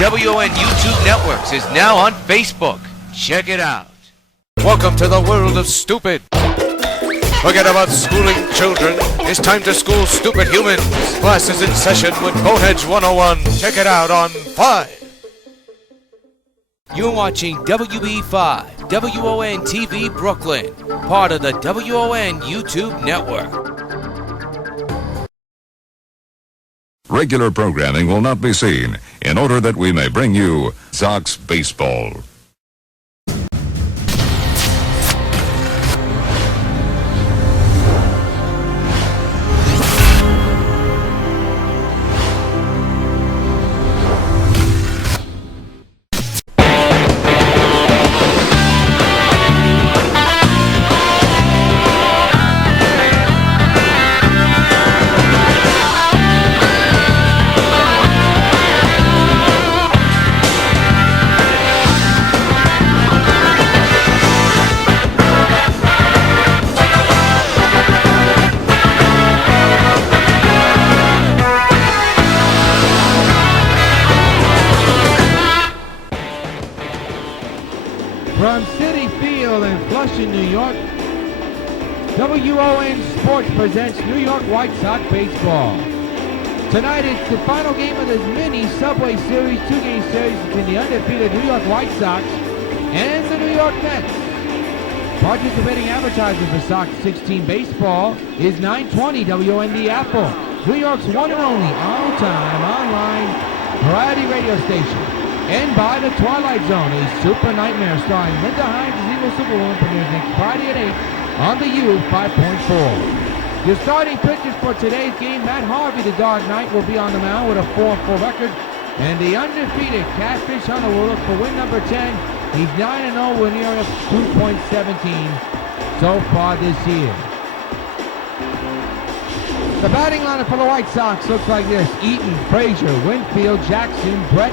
WON YouTube Networks is now on Facebook. Check it out. Welcome to the world of stupid. Forget about schooling children. It's time to school stupid humans. Class is in session with Boneheads 101. Check it out on 5. You're watching WB5, WON TV Brooklyn, part of the WON YouTube Network. Regular programming will not be seen in order that we may bring you Sox Baseball. From CitiField in Flushing, New York, WON Sports presents New York White Sox Baseball. Tonight it's the final game of this mini Subway Series, two-game series between the undefeated New York White Sox and the New York Mets. Participating advertiser for Sox 16 Baseball is 920 WON The Apple, New York's one and only on-time, online variety radio station. And by The Twilight Zone, a super nightmare starring Linda Hines as Evil Superwoman, premieres next Friday at 8 on the U 5.4. Your starting pitchers for today's game, Matt Harvey, the Dark Knight, will be on the mound with a 4-4 record. And the undefeated Catfish Hunter will look for win number 10. He's 9-0, we're near 2.17 so far this year. The batting lineup for the White Sox looks like this: Eaton, Frazier, Winfield, Jackson, Brett,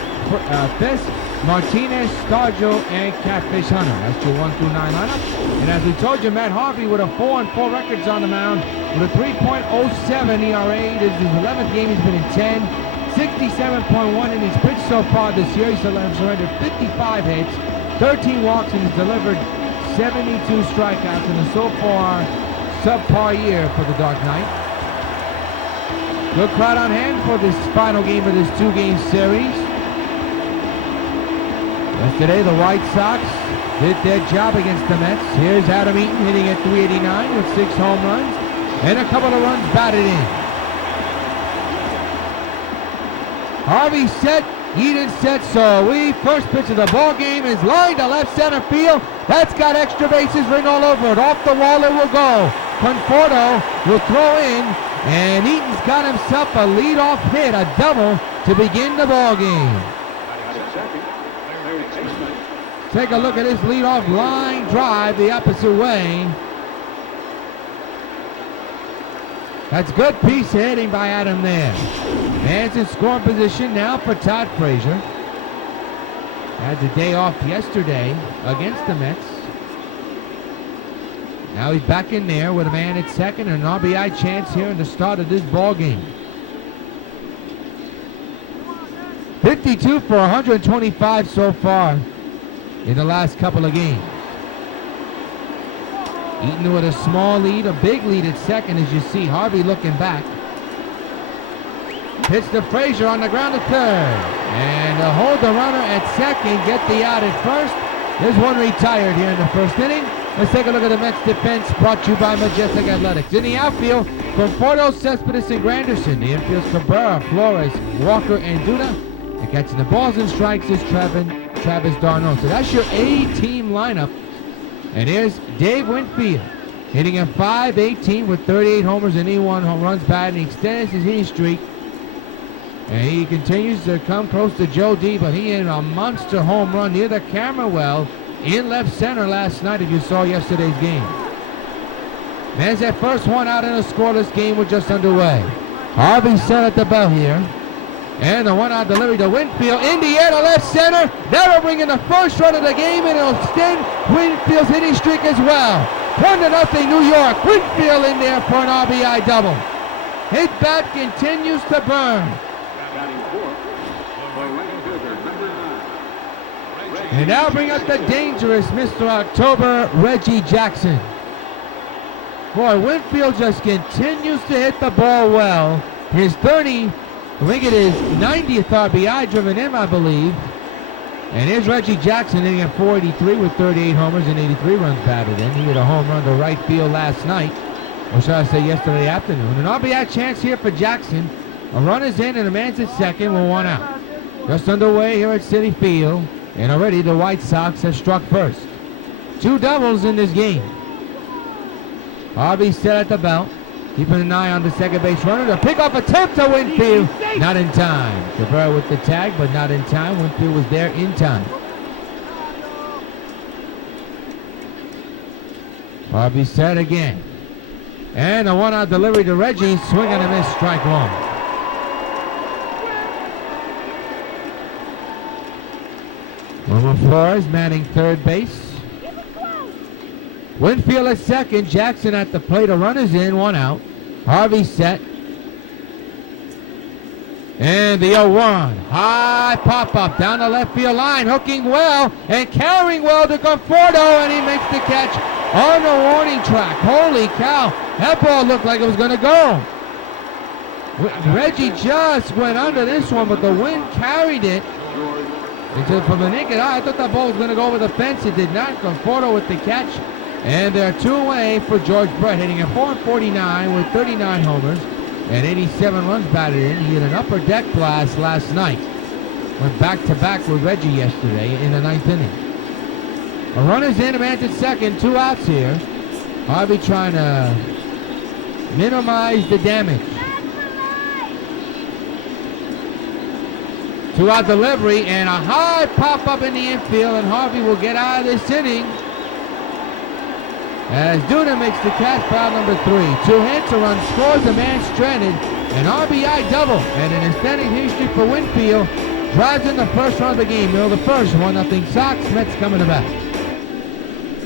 Fisk, Martinez, Stargell, and Catfish Hunter. That's your 1 through 9 lineup. And as we told you, Matt Harvey with a 4-4 records on the mound with a 3.07 ERA. This is his 11th game. He's been in 10. 67.1 innings pitched so far this year. He's surrendered 55 hits, 13 walks, and he's delivered 72 strikeouts in a so far subpar year for the Dark Knight. Good crowd on hand for this final game of this two-game series. Yesterday, the White Sox did their job against the Mets. Here's Adam Eaton hitting at .389 with 6 home runs and a couple of runs batted in. Harvey set, Eaton set, so first pitch of the ball game is lined to left center field. That's got extra bases written all over it. Off the wall it will go. Conforto will throw in, and Eaton's got himself a leadoff hit, a double, to begin the ball game. Take a look at his leadoff line drive the opposite way. That's good piece of hitting by Adam there. Man's in scoring position now for Todd Frazier. Had the day off yesterday against the Mets. Now he's back in there with a man at second and an RBI chance here in the start of this ball game. 52 for 125 so far in the last couple of games. Eaton with a small lead, a big lead at second as you see Harvey looking back. Pitch to Frazier on the ground at third. And to hold the runner at second, get the out at first. There's one retired here in the first inning. Let's take a look at the Mets defense, brought to you by Majestic Athletics. In the outfield, Conforto, Cespedes, and Granderson. The infield's Cabrera, Flores, Walker, and Duda. And catching the balls and strikes is Travis d'Arnaud. So that's your A-team lineup. And here's Dave Winfield, hitting a .518 with 38 homers and 81 home runs batted. He extends his hitting streak. And he continues to come close to Joe D, but he hit a monster home run near the camera well in left center last night, if you saw yesterday's game. Man's that first one out in a scoreless game. We're just underway. Harvey set at the bell here. And the one-out delivery to Winfield in the air to left center. That'll bring in the first run of the game, and it'll extend Winfield's hitting streak as well. 1-0 New York. Winfield in there for an RBI double. His bat continues to burn. And now bring up the dangerous Mr. October, Reggie Jackson. Boy, Winfield just continues to hit the ball well. His 30, I think it is 90th RBI driven in, I believe. And here's Reggie Jackson hitting at 483 with 38 homers and 83 runs batted in. He hit a home run to right field last night, or should I say yesterday afternoon. An RBI chance here for Jackson. A run is in and a man's at second with one out. Just underway here at CitiField, and already the White Sox have struck first. 2 doubles in this game. Harvey set at the belt, keeping an eye on the second base runner. The pickoff attempt to Winfield, not in time. Cabrera with the tag, but not in time. Winfield was there in time. Harvey set again. And a one-out delivery to Reggie, swing and a miss, strike one. Wilmer Flores manning third base. Winfield at second, Jackson at the plate. A run is in, one out. Harvey set. And the 0-1. High pop-up down the left field line, hooking well and carrying well to Conforto, and he makes the catch on the warning track. Holy cow, that ball looked like it was going to go. Reggie just went under this one, but the wind carried it. From the naked eye, I thought that ball was going to go over the fence. It did not. Conforto with the catch. And they're 2 away for George Brett, hitting at 449 with 39 homers and 87 runs batted in. He hit an upper deck blast last night. Went back-to-back with Reggie yesterday in the 9th inning. A run is in, a man's at second, 2 outs here. Harvey trying to minimize the damage. 2-out delivery and a high pop-up in the infield, and Harvey will get out of this inning as Duda makes the catch, foul number 3. 2 hits, a run scores, a man stranded, an RBI double, and an extended history for Winfield. Drives in the first run of the game. Middle of the first, 1-0 Sox. Mets coming to bat.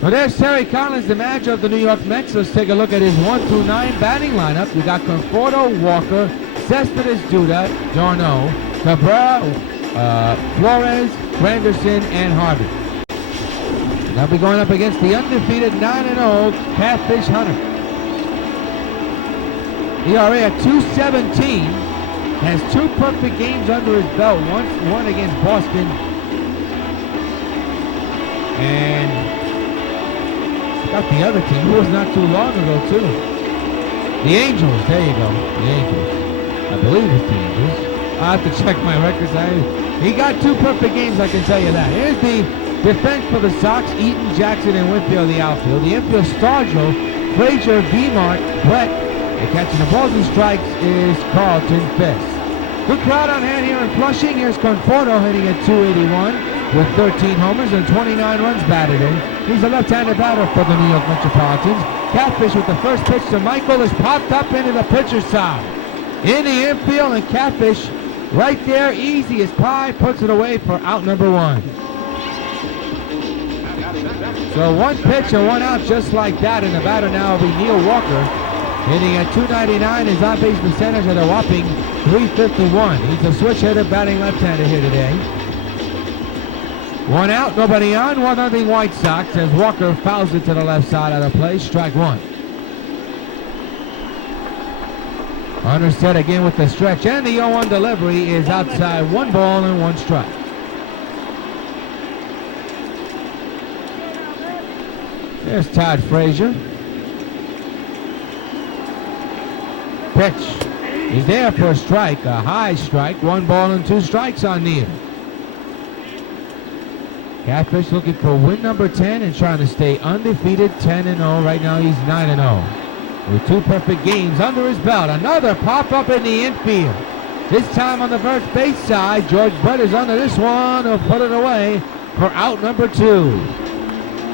Well, there's Terry Collins, the manager of the New York Mets. Let's take a look at his 1 through 9 batting lineup. We got Conforto, Walker, Cespedes, Duda, Darno, Cabrera, Flores, Granderson, and Harvey. They'll be going up against the undefeated 9-0 Catfish Hunter. ERA at 2.17, has 2 perfect games under his belt. One against Boston, and got the other team, who was not too long ago too. The Angels, there you go, the Angels. I believe it's the Angels. I'll have to check my records. He got 2 perfect games, I can tell you that. Here's the defense for the Sox: Eaton, Jackson, and Winfield, the outfield. The infield: Stargell, Frazier, Vmart, Brett. And catching the balls and strikes is Carlton Fisk. Good crowd on hand here in Flushing. Here's Conforto hitting at 281 with 13 homers and 29 runs batted in. He's a left-handed batter for the New York Metropolitans. Catfish with the first pitch to Michael is popped up into the pitcher's side. In the infield, and Catfish right there, easy as pie, puts it away for out number 1. So 1 pitch and 1 out just like that, and the batter now will be Neil Walker. Hitting at 299, his on-base percentage at a whopping .351. He's a switch hitter, batting left-handed here today. 1 out, nobody on, 1-0 White Sox as Walker fouls it to the left side of the play, strike 1. Hunter set again with the stretch, and the 0-1 delivery is outside. 1 ball and 1 strike. There's Todd Frazier. Pitch is there for a strike, a high strike. 1 ball and 2 strikes on Neal. Catfish looking for win number 10 and trying to stay undefeated, 10-0. Right now he's 9-0 with 2 perfect games under his belt. Another pop-up in the infield. This time on the first base side. George Brett is under this one. He'll put it away for out number 2.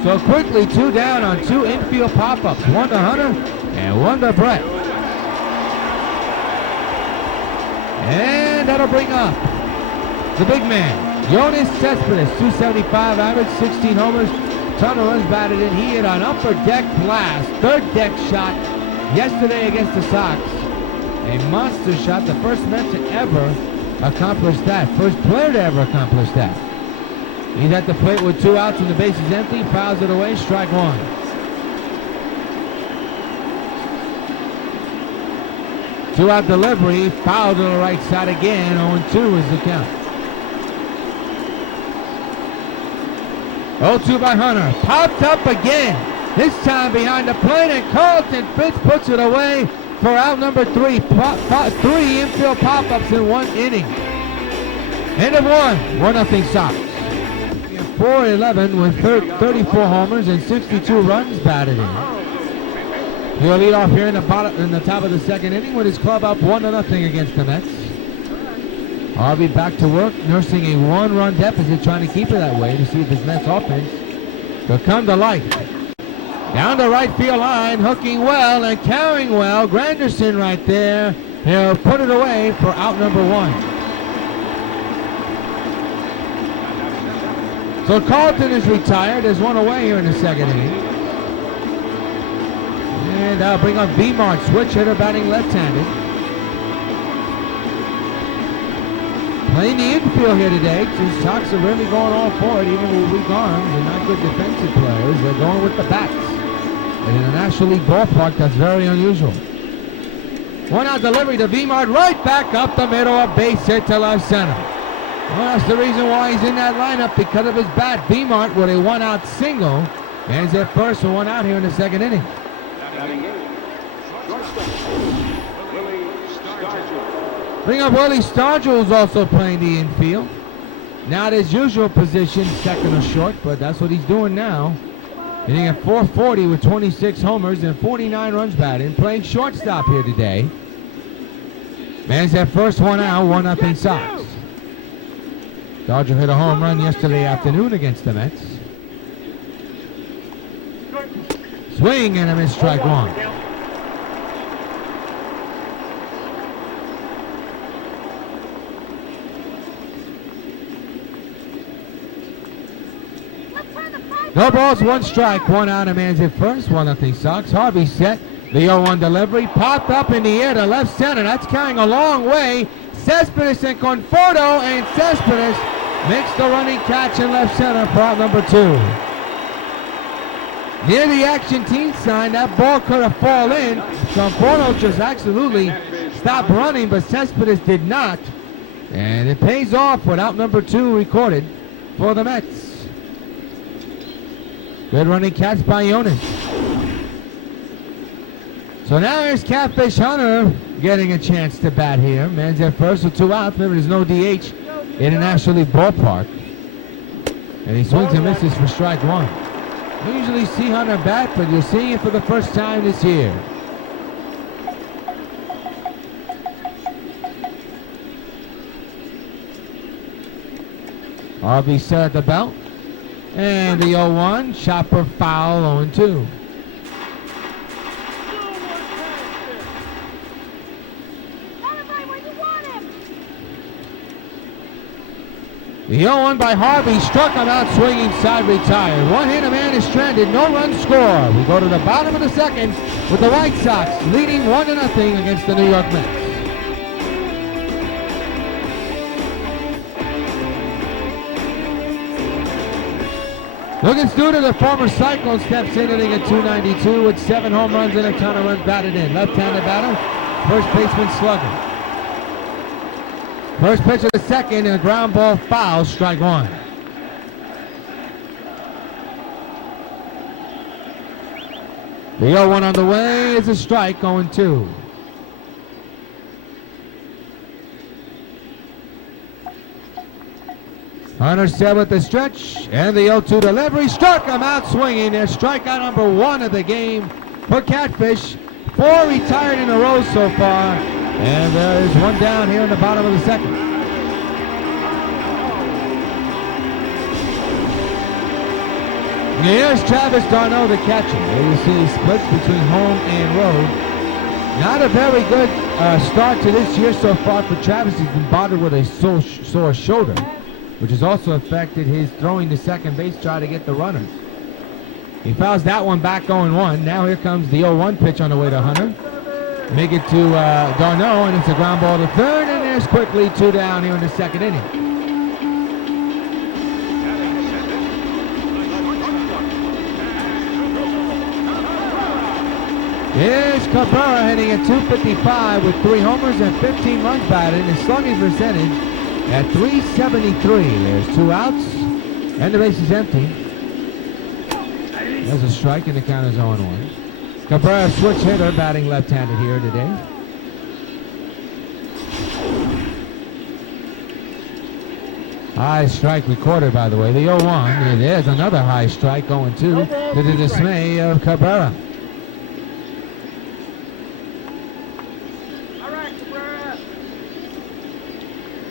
So quickly 2 down on 2 infield pop-ups. 1 to Hunter and 1 to Brett. And that'll bring up the big man, Yoenis Cespedes, 275 average, 16 homers, ton of runs batted in. He hit an upper deck blast, 3rd deck shot yesterday against the Sox. A monster shot, the first Met to ever accomplish that. First player to ever accomplish that. He's at the plate with 2 outs and the base is empty. Fouls it away, strike 1. Two-out delivery, fouled to the right side again. 0-2 is the count. 0-2 by Hunter. Popped up again. This time behind the plate, and Carlton Fitz puts it away for out number 3. 3 infield pop-ups in 1 inning. End of 1. 1-0 Sox. 4-11 with 34 homers and 62 runs batted in. He'll lead off here in the top of the 2nd inning with his club up 1-0 against the Mets. Harvey back to work, nursing a 1-run deficit, trying to keep it that way to see if his Mets offense will come to life. Down the right field line, hooking well and carrying well. Granderson right there. He'll put it away for out number 1. So Carlton is retired. There's 1 away here in the 2nd inning. And that'll bring up B-Mart, switch hitter batting left-handed. Playing the infield here today. The Sox are really going all for it, even with weak arms and not good defensive players. They're going with the bats. And in a National League ballpark, that's very unusual. 1-out delivery to B-Mart, right back up the middle, a base hit to left center. Well, that's the reason why he's in that lineup, because of his bat. B-Mart with a 1-out single. And he's at first for 1 out here in the 2nd inning. Bring up Willie Stargell, who's also playing the infield. Not his usual position, second or short, but that's what he's doing now. Hitting at .440 with 26 homers and 49 runs batted. Playing shortstop here today. Man's at first, 1 out, 1-0 Sox. Stargell hit a home run yesterday afternoon against the Mets. Swing and a miss, strike 1. No balls, 1 strike, 1 out, a man's at first, 1-0 Sox. Harvey set, the 0-1 delivery, popped up in the air to left center. That's carrying a long way. Cespedes and Conforto, and Cespedes makes the running catch in left center for out number 2. Near the action team sign, that ball could have fallen in. Conforto just absolutely stopped running, but Cespedes did not. And it pays off with out number 2 recorded for the Mets. Good running catch by Jonas. So now here's Catfish Hunter getting a chance to bat here. Man's at first with 2 outs. Remember, there's no DH in a National League ballpark. And he swings and misses for strike 1. You usually see Hunter bat, but you're seeing it for the first time this year. Harvey set at the belt. And the 0-1, chopper foul, 0-2. The 0-1 by Harvey struck him out swinging, side retired. 1 hit, a man is stranded, no run score. We go to the bottom of the 2nd with the White Sox leading 1-0 against the New York Mets. Looking Studer, the former Cyclone, steps in hitting at .292 with 7 home runs and a ton of runs batted in. Left-handed batter, first baseman slugger. First pitch of the 2nd and a ground ball foul, strike 1. The 0-1 on the way is a strike, 0-2. Hunter set with the stretch, and the 0-2 delivery struck him out swinging. There's strikeout number 1 of the game for Catfish. 4 retired in a row so far, and there is 1 down here in the bottom of the 2nd. Here's Travis d'Arnaud, the catcher. There you see he splits between home and road. Not a very good start to this year so far for Travis. He's been bothered with a sore shoulder, which has also affected his throwing to second base, try to get the runners. He fouls that one back 0-1. Now here comes the 0-1 pitch on the way to Hunter. Make it to d'Arnaud, and it's a ground ball to third, and there's quickly 2 down here in the 2nd inning. Here's Cabrera hitting at .255 with 3 homers and 15 runs batted. His slugging percentage at .373. There's 2 outs, and the base is empty. There's a strike, and the count is 0-1. Cabrera, switch hitter, batting left-handed here today. High strike recorded, by the way, the 0-1. And there's another high strike going to the dismay of Cabrera.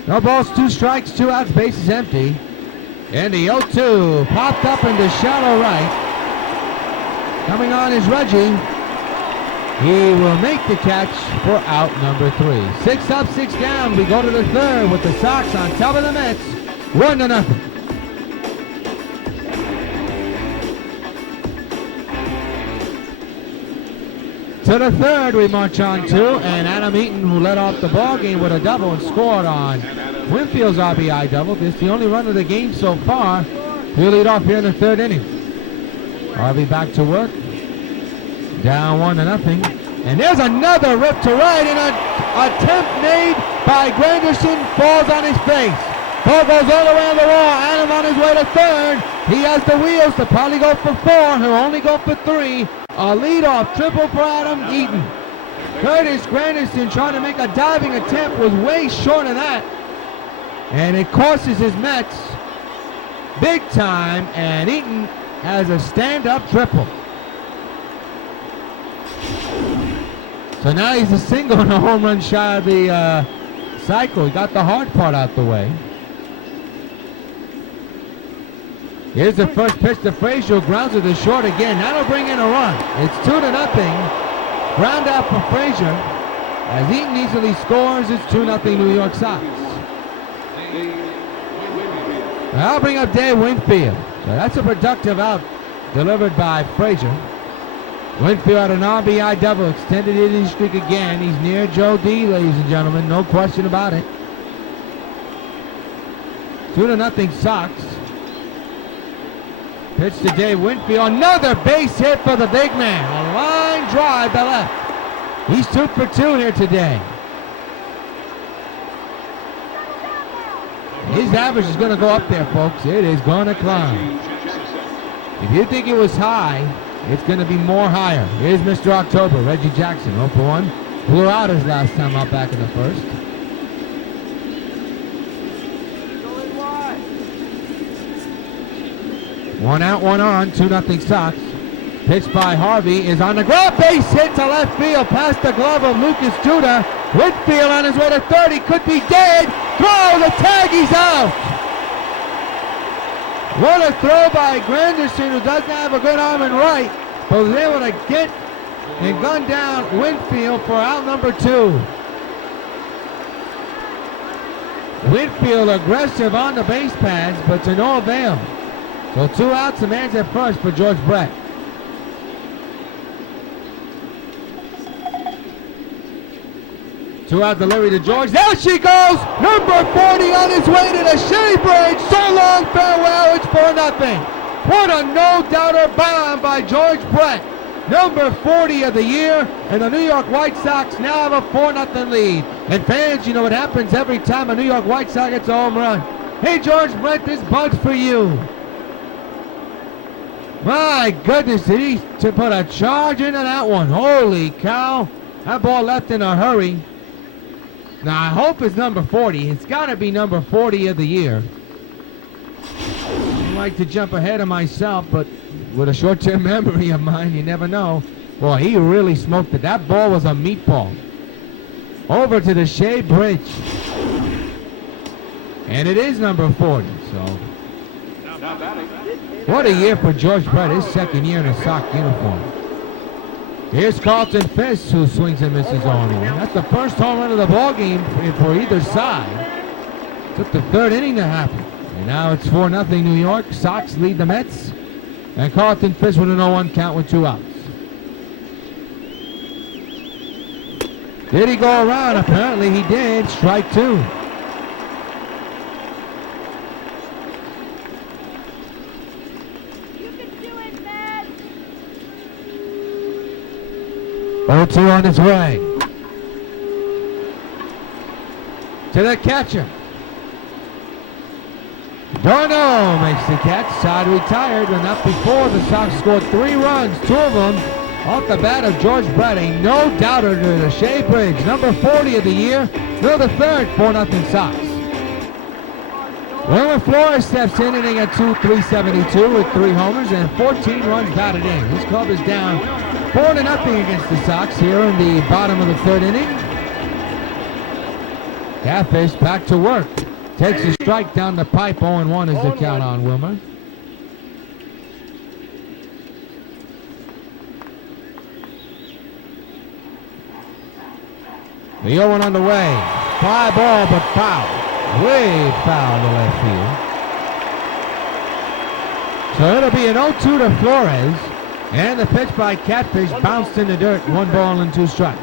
No balls, 2 strikes, 2 outs, base is empty. And the 0-2 popped up into shallow right. Coming on is Reggie. He will make the catch for out number 3. 6 up, 6 down. We go to the third with the Sox on top of the Mets. 1-0. To the third we march on to, and Adam Eaton, who led off the ball game with a double and scored on Winfield's RBI double. This is the only run of the game so far. He'll lead off here in the third inning. Harvey back to work. Down 1-0. And there's another rip to right, and an attempt made by Granderson falls on his face. Ball goes all around the wall. Adam on his way to third. He has the wheels to probably go for 4. He'll only go for 3. A leadoff triple for Adam Eaton. Curtis Granderson trying to make a diving attempt was way short of that. And it costs his Mets big time, and Eaton has a stand-up triple. So now he's a single and a home run shy of the cycle. He got the hard part out the way. Here's the first pitch to Frazier, grounds it to short again. That'll bring in a run. It's 2-0. Ground out for Frazier. As Eaton easily scores, it's 2-0 New York Sox. I'll bring up Dave Winfield. So that's a productive out delivered by Frazier. Winfield had an RBI double, extended hitting streak again. He's near Joe D, ladies and gentlemen, no question about it. 2-0 Sox. Pitch to Dave Winfield, another base hit for the big man. A line drive to left. He's 2 for 2 here today. His average is going to go up there, folks. It is going to climb. If you think it was high, it's going to be more higher. Here's Mr. October, Reggie Jackson, 0 for 1. Blew out his last time out back in the first. One out, one on, 2-0 Sox. Pitch by Harvey is on the ground. Base hit to left field past the glove of Lucas Judah. Whitfield on his way to third. He could be dead. Throw the tag. He's out. What a throw by Granderson, who doesn't have a good arm in right, but was able to get and gun down Whitfield for out number 2. Whitfield aggressive on the base pads, but to no avail. So 2 outs, a man's at first for George Brett. Two-out delivery to George. There she goes! Number 40 on his way to the Shea Bridge. So long, farewell. It's 4-0. What a no-doubter bomb by George Brett. Number 40 of the year, and the New York White Sox now have a 4-0 lead. And fans, you know what happens every time a New York White Sox gets a home run. Hey, George Brett, this bud's for you. My goodness, did he to put a charge into that one? Holy cow. That ball left in a hurry. Now, I hope it's number 40. It's got to be number 40 of the year. I like to jump ahead of myself, but with a short-term memory of mine, you never know. Boy, he really smoked it. That ball was a meatball. Over to the Shea Bridge. And it is number 40, so. What a year for George Brett, his second year in a Sox uniform. Here's Carlton Fisk, who swings and misses on one. That's the first home run of the ball game for either side. Took the third inning to happen. And now it's 4-0 New York. Sox lead the Mets. And Carlton Fisk with an 0-1 count with 2 outs. Did he go around? Apparently he did. Strike 2. 0-2 on his way. To the catcher. Darno makes the catch. Side retired, but not before. The Sox scored 3 runs, 2 of them off the bat of George Brett. A no-doubter to the Shea Bridge. Number 40 of the year. They're the third, 4-0 Sox. Wilmer Flores steps in, inning at 372 with 3 homers and 14 runs batted in. His club is down 4-0 against the Sox here in the bottom of the 3rd inning. Catfish back to work. Takes a strike down the pipe. 0-1 is the count on Wilmer. The 0-1 on the way. Fly ball, but foul. Way foul to left field. So it'll be an 0-2 to Flores. And the pitch by Catfish bounced in the dirt. 1 ball and 2 strikes.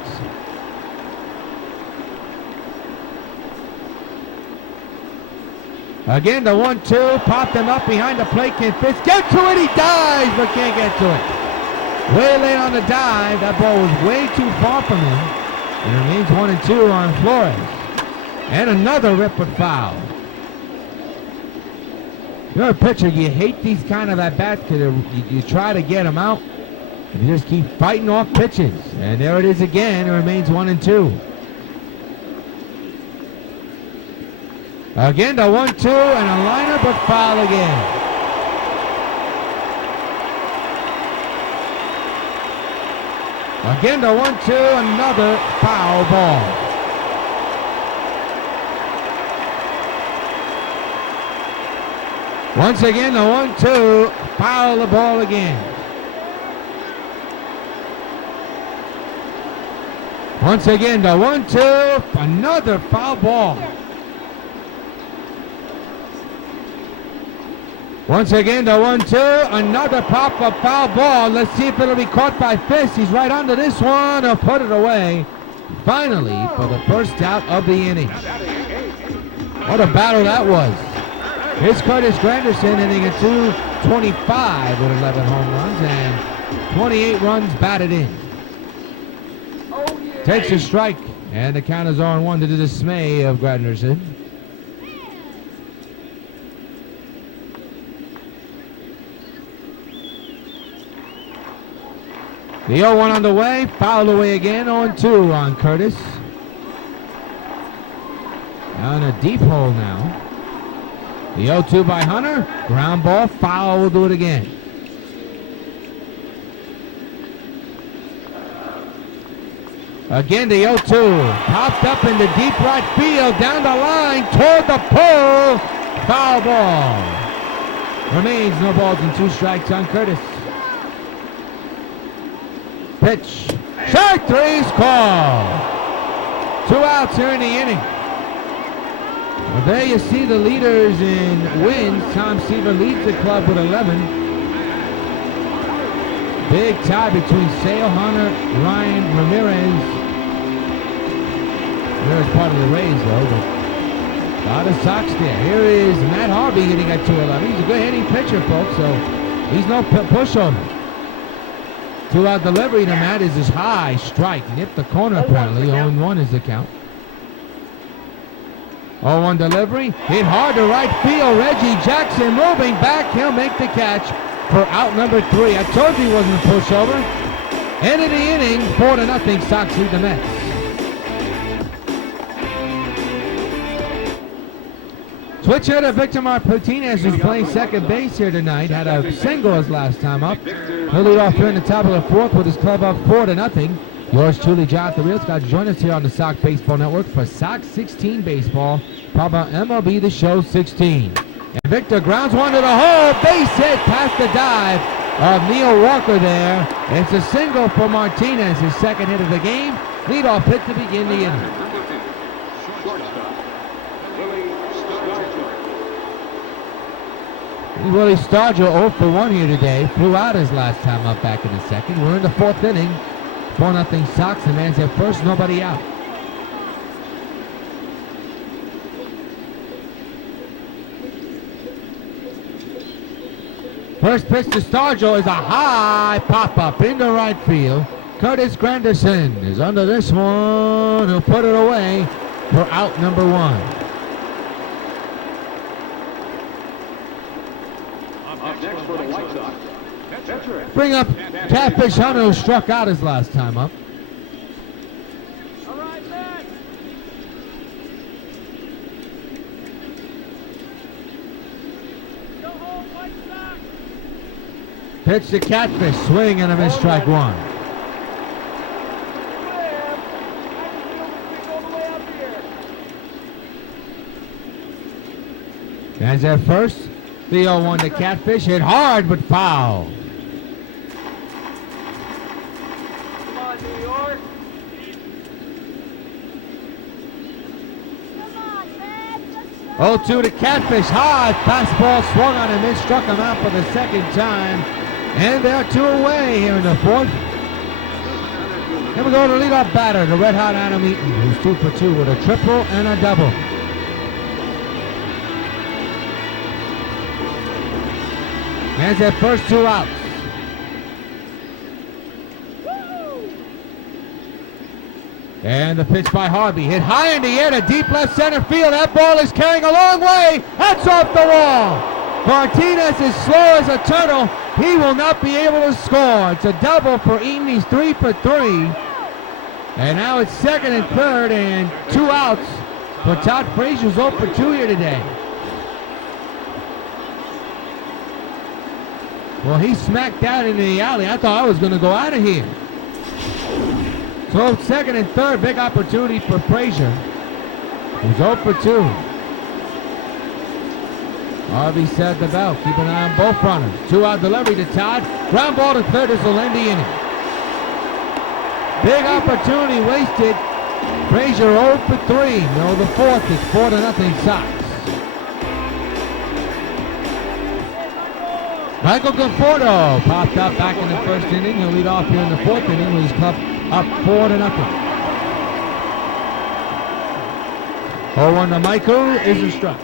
Again, the 1-2. Popped him up behind the plate. Can Fish get to it? He dives, but can't get to it. Way late on the dive. That ball was way too far from him. It remains 1-2 on Flores. And another rip with foul. You're a pitcher. You hate these kind of at-bats because you try to get them out. And you just keep fighting off pitches. And there it is again. It remains 1-2. Again, the 1-2 and a liner, but foul again. Again, the 1-2, another foul ball. Once again, the 1-2, foul the ball again. Once again, the 1-2, another foul ball. Once again, the 1-2, another pop-up foul ball. Let's see if it'll be caught by Fish. He's right under this one. He'll put it away. Finally, for the first out of the inning. What a battle that was. Here's Curtis Granderson, inning at 225 with 11 home runs and 28 runs batted in. Takes a strike, and the count is 0-1 to the dismay of Granderson. The 0-1 on the way, fouled away again, 0-2 on Curtis. Down a deep hole now. The 0-2 by Hunter, ground ball, foul, will do it again. Again, the 0-2, popped up into deep right field, down the line, toward the pole, foul ball. Remains no balls and 2 strikes on Curtis. Pitch, strike 3's called. 2 outs here in the inning. Well, there you see the leaders in wins. Tom Seaver leads the club with 11. Big tie between Sale, Hunter, Ryan, Ramirez. Ramirez part of the Rays, though, but a lot of Sox there. Here is Matt Harvey hitting at 211. He's a good hitting pitcher, folks, so he's no pushover. 2-out delivery to Matt is his high strike. Nipped the corner, apparently. 0-1 is the count. 0-1 delivery. Hit hard to right field. Reggie Jackson moving back. He'll make the catch for out number 3. I told you he wasn't a pushover. End of the inning, 4-0. Sox lead the Mets. Switch hitter Victor Martinez, who's playing second base here tonight, had a single his last time up. He'll lead off here in the top of the 4th with his club up 4-0. Yours truly, Jonathan Rios, got to join us here on the Sox Baseball Network for Sox 16 Baseball, powered by MLB The Show 16. And Victor grounds one to the hole, base hit past the dive of Neil Walker there. It's a single for Martinez, his second hit of the game. Leadoff hit to begin the inning. Willie Stargell 0 for 1 here today. Flew out his last time up back in the 2nd. We're in the 4th inning. 4-0 Sox. The man's at first, nobody out. First pitch to Stargell is a high pop-up into right field. Curtis Granderson is under this one. He'll put it away for out number 1. Next for the White Sox. Bring up Catfish Hunter, who struck out his last time up. All right, back. Go home, White Sox. Pitch to Catfish, swing and a miss, strike 1. That's at first. The 0-1 to Catfish, hit hard but foul. Come on, New York. 0-2 to Catfish, high fastball swung on and miss, struck him out for the second time. And they're 2 away here in the 4th. Then we go to leadoff batter, the red hot Adam Eaton, who's 2 for 2 with a triple and a double. Has their first 2 outs. And the pitch by Harvey, hit high in the air to deep left center field. That ball is carrying a long way. That's off the wall. Martinez is slow as a turtle. He will not be able to score. It's a double for Eaton. He's 3 for 3. And now it's second and third and 2 outs. But Todd Frazier's 0 for 2 here today. Well, he smacked that into the alley. I thought I was going to go out of here. So second and third, big opportunity for Frazier. He's 0 for 2. Harvey set the belt. Keep an eye on both runners. 2-out delivery to Todd. Ground ball to third. This will end the inning. Big opportunity wasted. Frazier 0 for 3. No, the 4th. It's 4-0 Sox. Michael Conforto popped up back in the first inning. He'll lead off here in the 4th inning with his club up 4-0. 0-1 to Michael is a strike.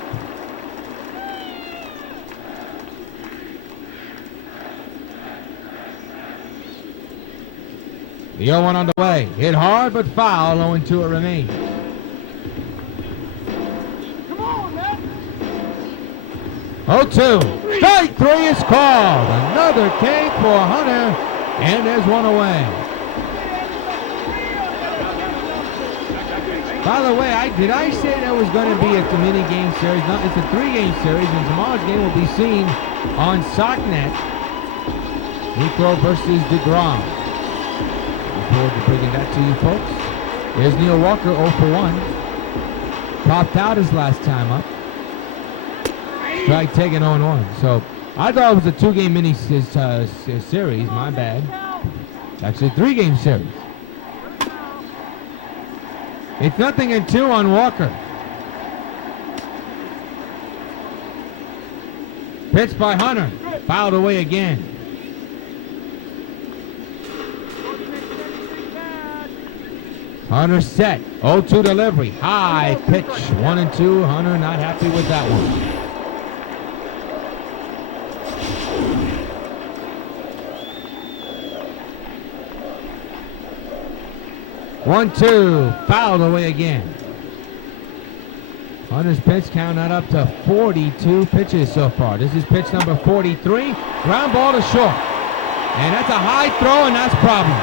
The 0-1 on the way. Hit hard but foul. 0-2 it remains. Come on, man. 0-2. Strike 3 is called. Another K for Hunter. And there's 1 away. By the way, did I say there was going to be a mini game series? No, it's a 3-game series, and tomorrow's game will be seen on SockNet. Necro versus DeGrom. Look forward to bringing that to you folks. There's Neil Walker 0 for 1. Popped out his last time up. Strike taken 0-1. So I thought it was a 2-game mini series. My bad. It's actually a 3-game series. It's 0-2 on Walker. Pitch by Hunter. Fouled away again. Hunter set. 0-2 delivery. High pitch. 1-2. Hunter not happy with that one. 1-2, fouled away again. Hunter's pitch count not up to 42 pitches so far. This is pitch number 43. Ground ball to short. And that's a high throw, and that's problems.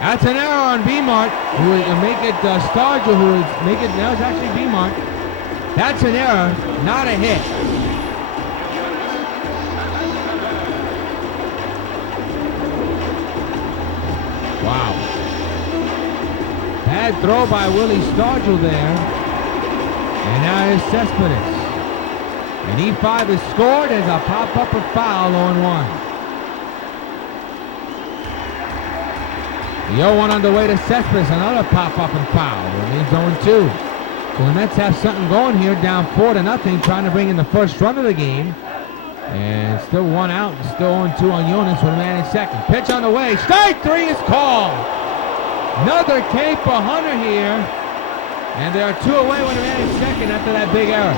That's an error on B-Mart. Who will make it Stargell, who will make it, now it's actually B-Mart. That's an error, not a hit. Wow. Bad throw by Willie Stargell there. And now here's Cespedes. And E5 is scored as a pop-up of foul 0-1. The 0-1 on the way to Cespedes. Another pop-up and foul. Remains 0-2. So the Mets have something going here, down 4-0, trying to bring in the first run of the game. And still 1 out, and still 0-2 on Jonas with a man in second. Pitch on the way, strike 3 is called. Another K for Hunter here. And they are 2 away with a man in second after that big error.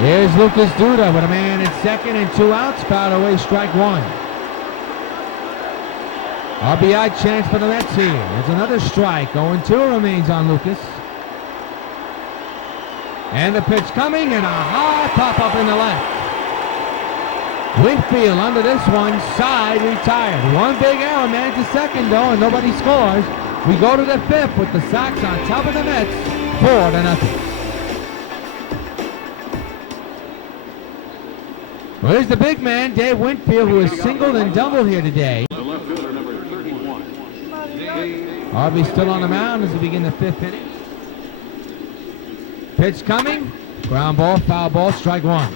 Here's Lucas Duda with a man at second and 2 outs. Fouled away, strike 1. RBI chance for the Mets here. There's another strike. 0-2 remains on Lucas. And the pitch coming, and a high pop-up in the left. Winfield under this one, side retired. One big error, man to second though, and nobody scores. We go to the 5th with the Sox on top of the Mets, 4-0. Well, here's the big man, Dave Winfield, who has singled and doubled here today. Harvey still on the mound as we begin the 5th inning. Pitch coming, ground ball, foul ball, strike 1.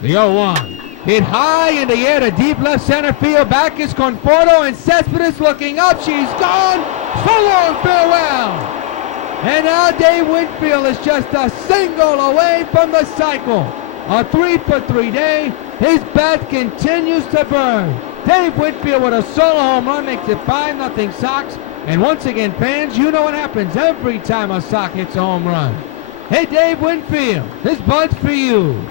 The 0-1. Hit high in the air to deep left center field. Back is Conforto, and Cespedes looking up. She's gone. So long, farewell. And now Dave Winfield is just a single away from the cycle. A 3-for-3 day. His bat continues to burn. Dave Winfield with a solo home run makes it 5-0 Sox. And once again, fans, you know what happens every time a Sox hits a home run. Hey, Dave Winfield, this bud's for you.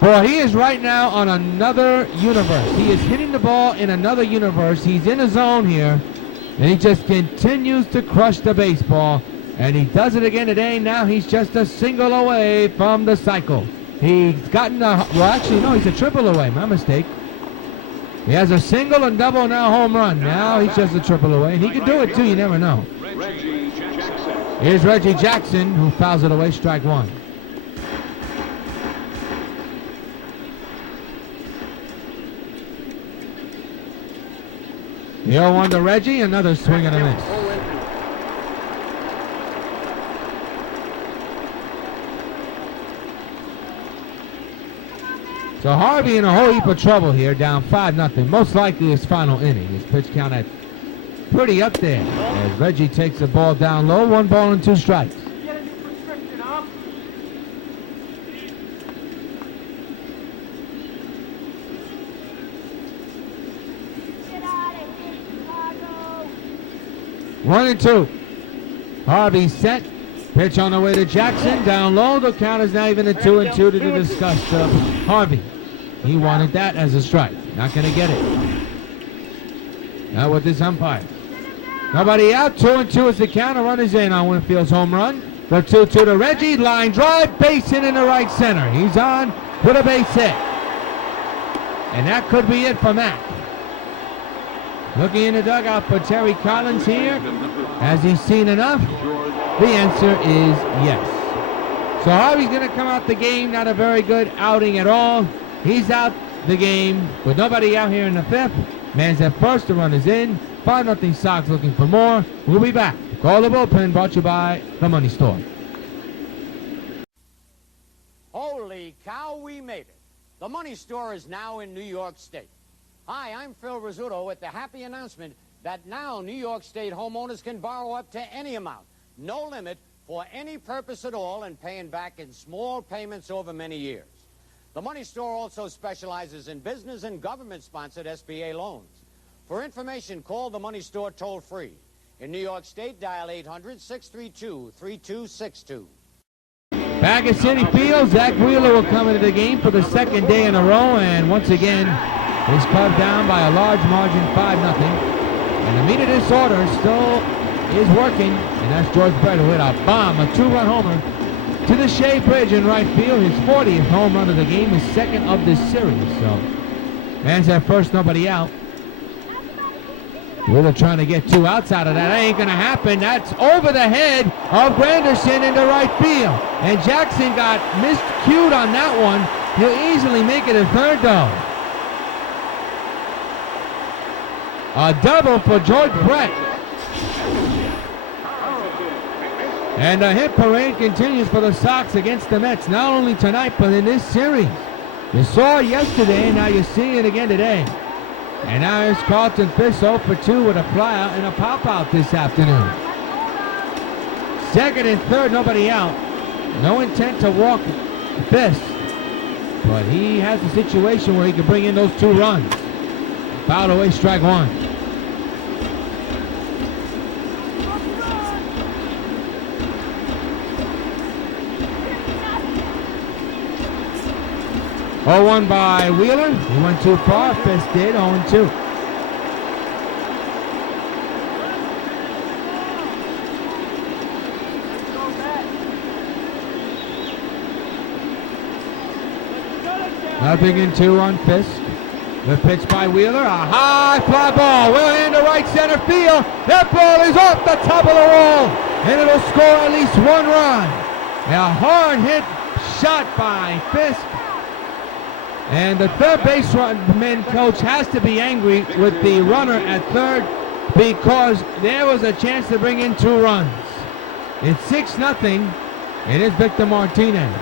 Boy, he is right now on another universe. He is hitting the ball in another universe. He's in a zone here, and he just continues to crush the baseball. And he does it again today. Now he's just a single away from the cycle. He's gotten a, well, actually, no, he's a triple away. My mistake. He has a single and double, now home run. Now he's just a triple away. And he can do it, too. You never know. Here's Reggie Jackson, who fouls it away, strike 1. The 0-1 to Reggie, another swing and a miss. So Harvey in a whole heap of trouble here, down 5-0. Most likely his final inning. His pitch count at pretty up there. As Reggie takes the ball down low, 1 ball and 2 strikes. One and 2. Harvey set. Pitch on the way to Jackson. Down low. The count is now even a 2-2 to the disgust of Harvey. He wanted that as a strike. Not going to get it. Now with this umpire. Nobody out. 2-2 is the count. A run is in on Winfield's home run. The 2-2 to Reggie. Line drive. Base hit in the right center. He's on with a base hit. And that could be it for Matt. Looking in the dugout for Terry Collins here. Has he seen enough? The answer is yes. So Harvey's going to come out the game. Not a very good outing at all. He's out the game with nobody out here in the 5th. Man's at first. The run is in. 5-0 Sox looking for more. We'll be back. Call the bullpen brought to you by The Money Store. Holy cow, we made it. The Money Store is now in New York State. Hi, I'm Phil Rizzuto with the happy announcement that now New York State homeowners can borrow up to any amount, no limit, for any purpose at all, and paying back in small payments over many years. The Money Store also specializes in business and government-sponsored SBA loans. For information, call the Money Store toll-free. In New York State, dial 800-632-3262. Back at CitiField, Zach Wheeler will come into the game for the 2nd day in a row, and once again, is cut down by a large margin, 5-0. And the meat of this order still is working, and that's George Brett, who hit a bomb, a 2-run homer to the Shea Bridge in right field. His 40th home run of the game, his 2nd of this series. So, man's at first, nobody out. Wheeler trying to get 2 outs out of that. That ain't going to happen. That's over the head of Granderson into right field. And Jackson got miscued on that one. He'll easily make it a 3rd, though. A double for George Brett. And the hit parade continues for the Sox against the Mets, not only tonight, but in this series. You saw it yesterday, now you see it again today. And now here's Carlton Fisk 0 for 2 with a flyout and a pop-out this afternoon. 2nd and 3rd, nobody out. No intent to walk Fisk, but he has a situation where he can bring in those 2 runs. Foul away, strike one. Oh, 1 by Wheeler. He went too far. Fisk did. 0-2. Nothing in 2 on Fisk. The pitch by Wheeler. A high fly ball. Wheeler into right center field. That ball is off the top of the wall. And it'll score at least 1 run. A hard hit shot by Fisk. And the third baseman coach has to be angry with the runner at third because there was a chance to bring in 2 runs. It's 6-0. It is Victor Martinez.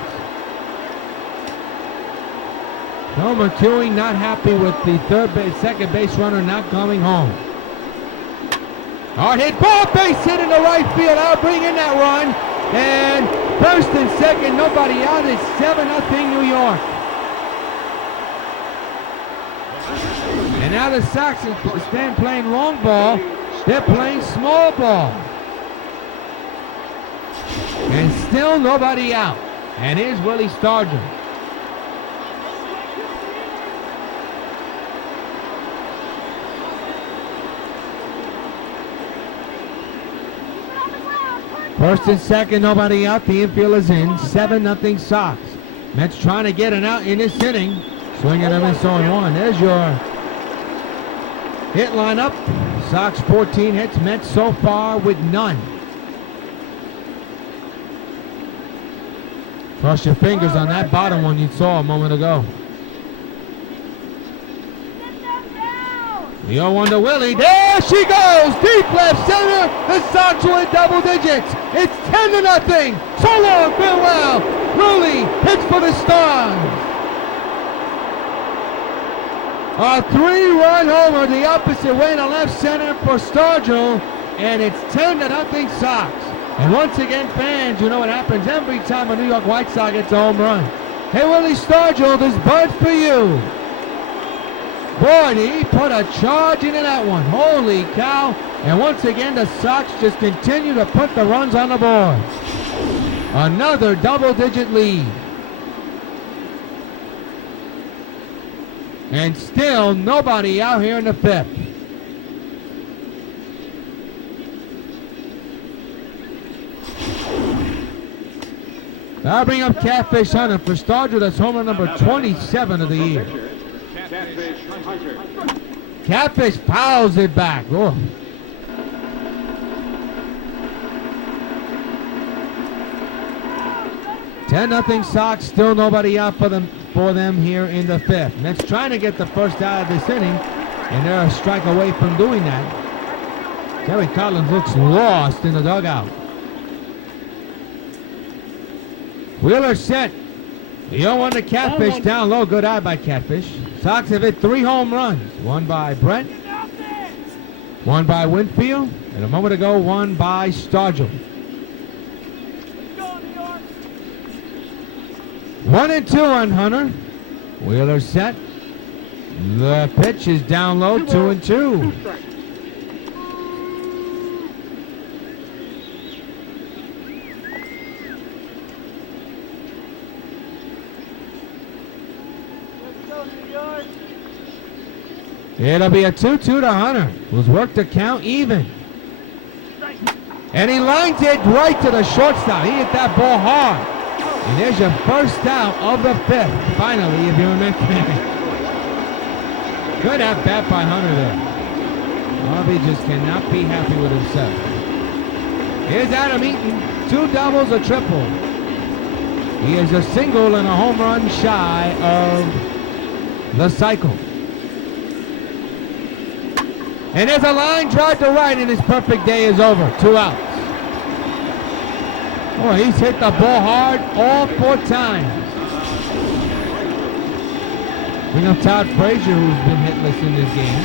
So McEwing not happy with the second base runner not coming home. Hard hit ball, base hit in the right field. I'll bring in that run. And first and second, nobody out. It's 7-0 New York. And now the Sox instead of playing long ball, they're playing small ball. And still nobody out. And here's Willie Stargell. First and second, nobody out. The infield is in. 7-0 Sox. Mets trying to get an out in this inning. Swinging a miss on 1. There's your hit lineup. Sox 14 hits. Mets so far with none. Cross your fingers on that bottom one you saw a moment ago. The 0-1 to Willie. There she goes. Deep left center. The Sox win double digits. It's 10-0. So long, farewell. Willie hits for the Stars. A 3-run homer the opposite way to left center for Stargell. And it's 10-0 Sox. And once again, fans, you know what happens every time a New York White Sox gets a home run. Hey, Willie Stargell, this bud for you. Boy, he put a charge into that one. Holy cow. And once again, the Sox just continue to put the runs on the board. Another double-digit lead. And still nobody out here in the 5th. I'll bring up Catfish Hunter for Stargell. That's homer number 27 of the year. Catfish fouls it back. Oh. Ten 10-0 Sox. Still nobody out for them here in the 5th. Mets trying to get the first out of this inning, and they're a strike away from doing that. Terry Collins looks lost in the dugout. Wheeler set. The 0-1 to Catfish, down low. Good eye by Catfish. Sox have hit 3 home runs. 1 by Brent, 1 by Winfield, and a moment ago, 1 by Stargell. 1-2 on Hunter. Wheeler set. The pitch is down low, 2-2. It'll be a 2-2 to Hunter, who's worked the count even. And he lines it right to the shortstop. He hit that ball hard. And there's your first out of the 5th, finally, if you remember. Good at bat by Hunter there. Harvey just cannot be happy with himself. Here's Adam Eaton, 2 doubles, a triple. He is a single and a home run shy of the cycle. And there's a line drive to right, and his perfect day is over. 2 outs. Boy, he's hit the ball hard all 4 times. Bring up Todd Frazier, who's been hitless in this game.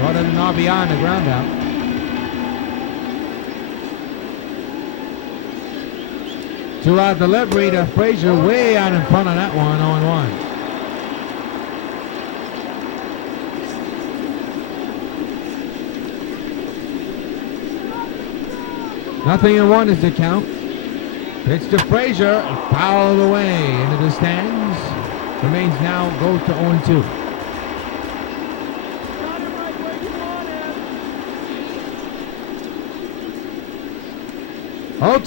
Brought in an RBI on the ground out. Two-out delivery to Frazier, way out in front of that one, 0-1. 0-1 is the count. Pitch to Frazier, fouled away into the stands. Remains now goes to 0-2. Got him right where you want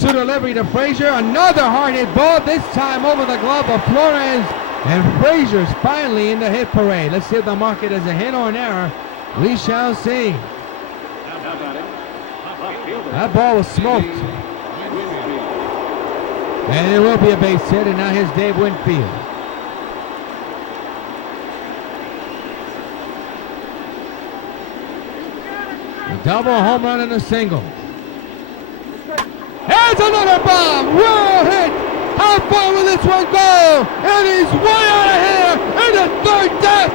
him. 0-2 delivery to Frazier. Another hard hit ball, this time over the glove of Flores. And Frazier's finally in the hit parade. Let's see if the market is a hit or an error. We shall see. That ball was smoked. And it will be a base hit, and now here's Dave Winfield. A double, home run, and a single. Here's another bomb! Well hit! How far will this one go? It is way out of here in the third deck!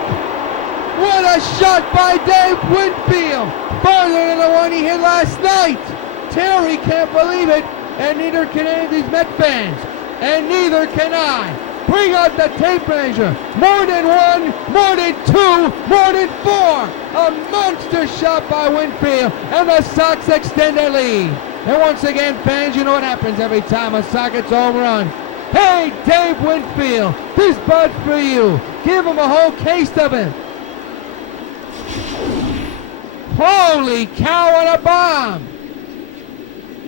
What a shot by Dave Winfield! Farther than the one he hit last night! Terry can't believe it, and neither can any of these Met fans, and neither can I. Bring out the tape measure. More than one, more than two, more than four. A monster shot by Winfield, and the Sox extend their lead. And once again, fans, you know what happens every time a Sox gets a home run. Hey, Dave Winfield, this bud's for you. Give him a whole case of it. Holy cow, on a bomb.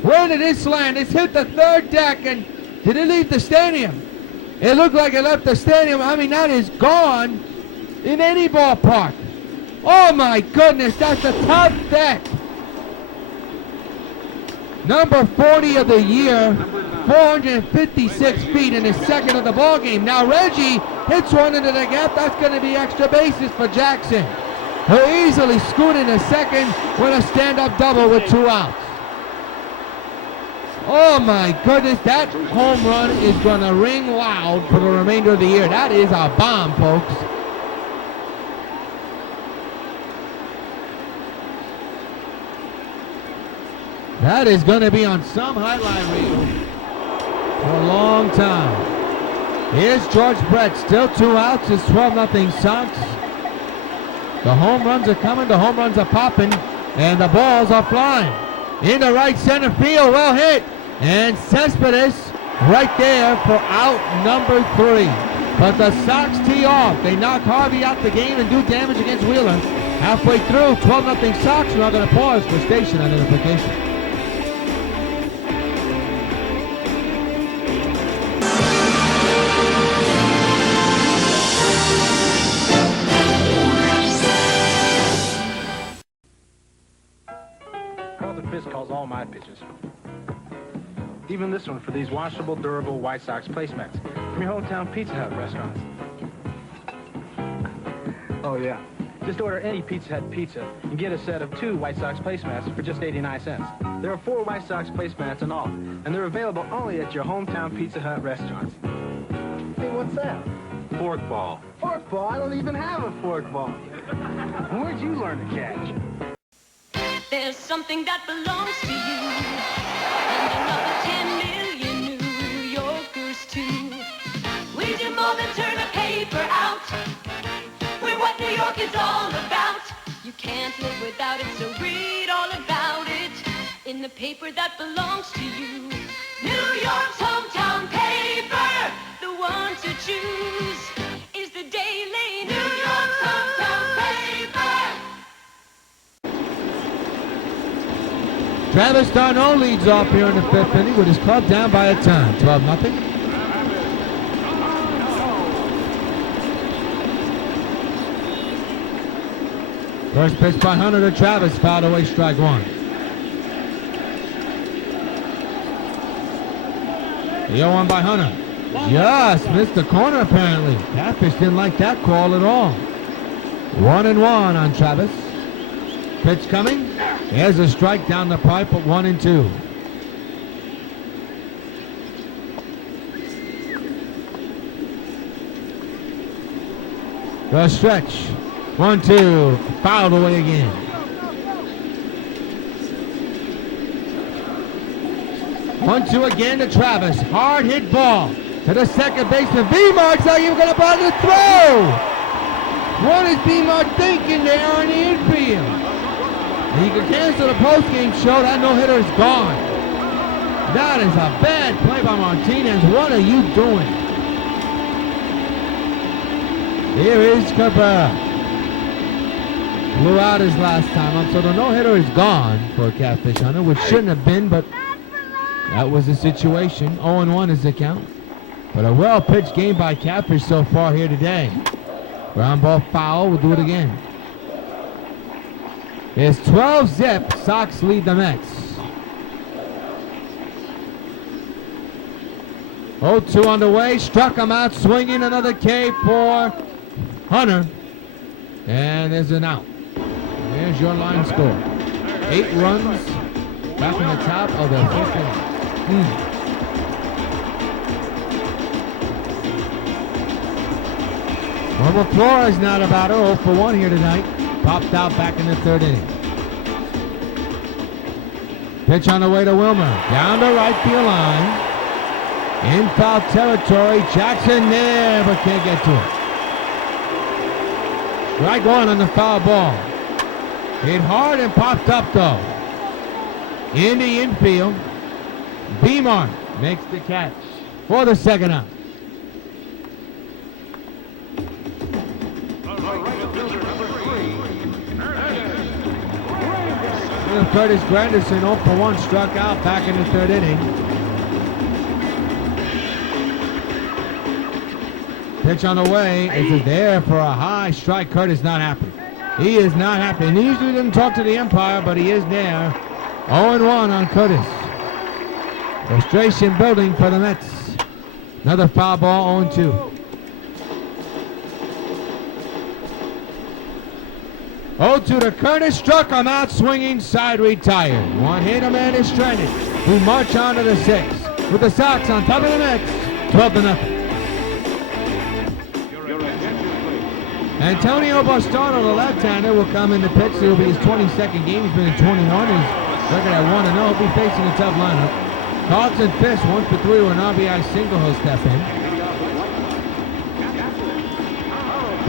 Where did this land? It's hit the third deck, and did it leave the stadium? It looked like it left the stadium. I mean, that is gone in any ballpark. Oh my goodness, that's the top deck. Number 40 of the year, 456 feet in his second of the ball game. Now Reggie hits one into the gap. That's going to be extra bases for Jackson. He'll easily scoot in a second with a stand-up double with 2 outs. Oh my goodness, that home run is going to ring loud for the remainder of the year. That is a bomb, folks. That is going to be on some highlight reel for a long time. Here's George Brett, still 2 outs. It's 12-0 Sox. The home runs are coming, the home runs are popping, and the balls are flying. Into right center field, well hit. And Cespedes right there for out number 3. But the Sox tee off. They knock Harvey out the game and do damage against Wheeler. Halfway through, 12-0 Sox. We're not going to pause for station identification. Calls all my pitches. Even this one for these washable, durable White Sox placemats from your hometown Pizza Hut restaurants. Oh yeah, just order any Pizza Hut pizza and get a set of 2 White Sox placemats for just 89 cents. There are 4 White Sox placemats in all, and they're available only at your hometown Pizza Hut restaurants. Hey, what's that? Fork ball. Fork ball? I don't even have a fork ball. Where'd you learn to catch? There's something that belongs to you, and another 10 million New Yorkers too. We do more than turn a paper out. We're what New York is all about. You can't live without it, so read all about it in the paper that belongs to you. New York's hometown paper, the one to choose is the Daily New York's hometown paper. Travis d'Arnaud leads off here in the 5th inning with his club down by a ton. 12-0. First pitch by Hunter to Travis, fouled away, strike 1. The 0-1 by Hunter. Just missed the corner apparently. Catfish didn't like that call at all. 1-1 on Travis. Pitch coming. There's a strike down the pipe at 1-2. The stretch. 1-2. Fouled away again. One-two again to Travis. Hard hit ball to the second baseman. V-Mark's not even going to bother to throw. What is V-Mark thinking there in the infield? And you can cancel the post-game show. That no-hitter is gone. That is a bad play by Martinez. What are you doing? Here is Cabrera. Blew out his last time up, so the no-hitter is gone for Catfish Hunter, which shouldn't have been, but that was the situation. 0-1 is the count. But a well-pitched game by Catfish so far here today. Ground ball foul. We'll do it again. It's 12-zip. Sox lead the Mets. 0-2 underway. Struck him out. Swinging another K for Hunter. And there's an out. There's your line score. 8 runs. Back in the top of the 5th inning. Norma Flores not about 0 for 1 here tonight. Popped out back in the 3rd inning. Pitch on the way to Wilmer. Down the right field line. In foul territory. Jackson there, but can't get to it. Strike 1 on the foul ball. Hit hard and popped up though. In the infield. Beamar makes the catch for the 2nd out. Curtis Granderson 0 for 1, struck out back in the 3rd inning. Pitch on the way. Is there for a high strike. Curtis not happy. He is not happy. And he usually doesn't talk to the umpire, but he is there. 0-1 on Curtis. Frustration building for the Mets. Another foul ball, 0-2. 0-2 to Curtis, struck him out, swinging, side retired. One hit, a man is stranded. We march on to the 6th with the Sox on top of the Mets, 12-0. Antonio Bastardo, the left-hander, will come in the pitch. It will be his 22nd game. He's been in 21. His record at 1-0. He'll be facing a tough lineup. Carlton Fisk, 1 for 3 with an RBI single. He'll step in.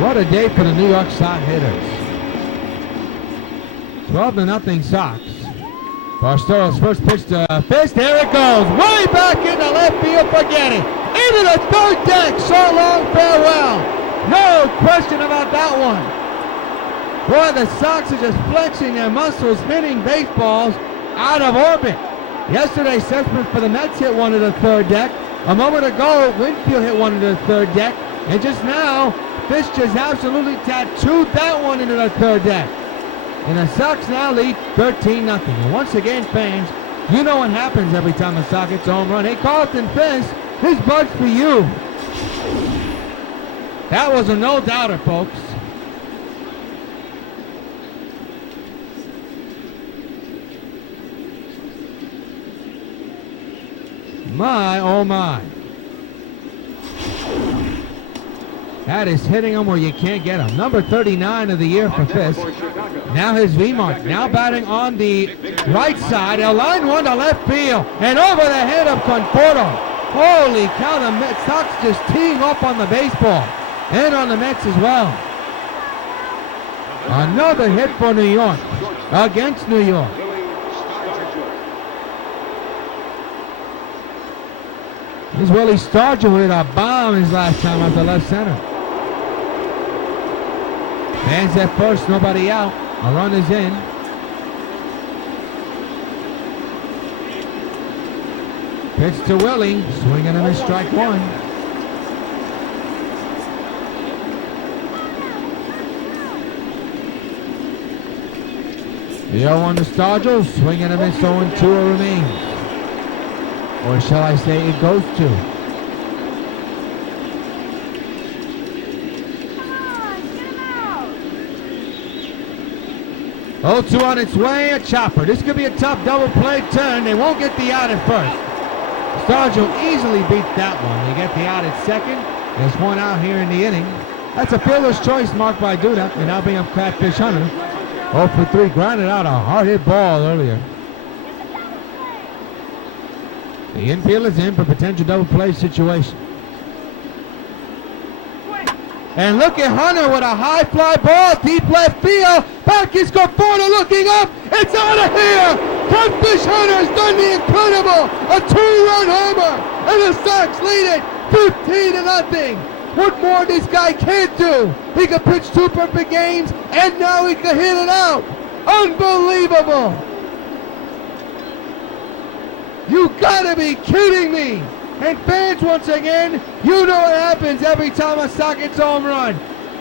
What a day for the New York Sox hitters. 12-0 Sox. Barstolos first pitch to Fisk. There it goes. Way back into left field. Forget it. Into the 3rd deck. So long, farewell. No question about that one. Boy, the Sox are just flexing their muscles, hitting baseballs out of orbit. Yesterday, Sessions for the Mets hit one to the 3rd deck. A moment ago, Winfield hit one to the 3rd deck. And just now, Fisk just absolutely tattooed that one into the 3rd deck. And the Sox now lead 13-0. And once again, fans, you know what happens every time the Sox hits a home run. Hey, Carlton Fisk, this bug's for you. That was a no-doubter, folks. My, oh my. That is hitting him where you can't get him. Number 39 of the year for Fisk. Now his V-mark. Now batting on the right side. A line one to left field. And over the head of Conforto. Holy cow, the Mets Sox just teeing up on the baseball. And on the Mets as well. Another hit for New York. Against New York. This is Willie Stargell hit a bomb his last time out the left center. Fans at first, nobody out. A run is in. Pitch to Willie, swinging and a miss, strike 1. The 0-1 to Stargell, swinging and a miss, 0-2 remains. Or shall I say it goes to. Come on, 0-2 on its way, a chopper. This could be a tough double play turn. They won't get the out at first. Stargell easily beat that one. They get the out at second. There's one out here in the inning. That's a fielder's choice marked by Duda. And now being up Catfish Hunter. 0 for 3, grounded out a hard hit ball earlier. The infield is in for potential double play situation. And look at Hunter with a high fly ball, deep left field. Back is Conforto looking up. It's out of here. Catfish Hunter has done the incredible. A 2-run homer. And the Sox lead it 15-0. What more this guy can't do? He can pitch 2 perfect games, and now he can hit it out. Unbelievable. You gotta be kidding me. And fans, once again, you know what happens every time a Sox gets home run.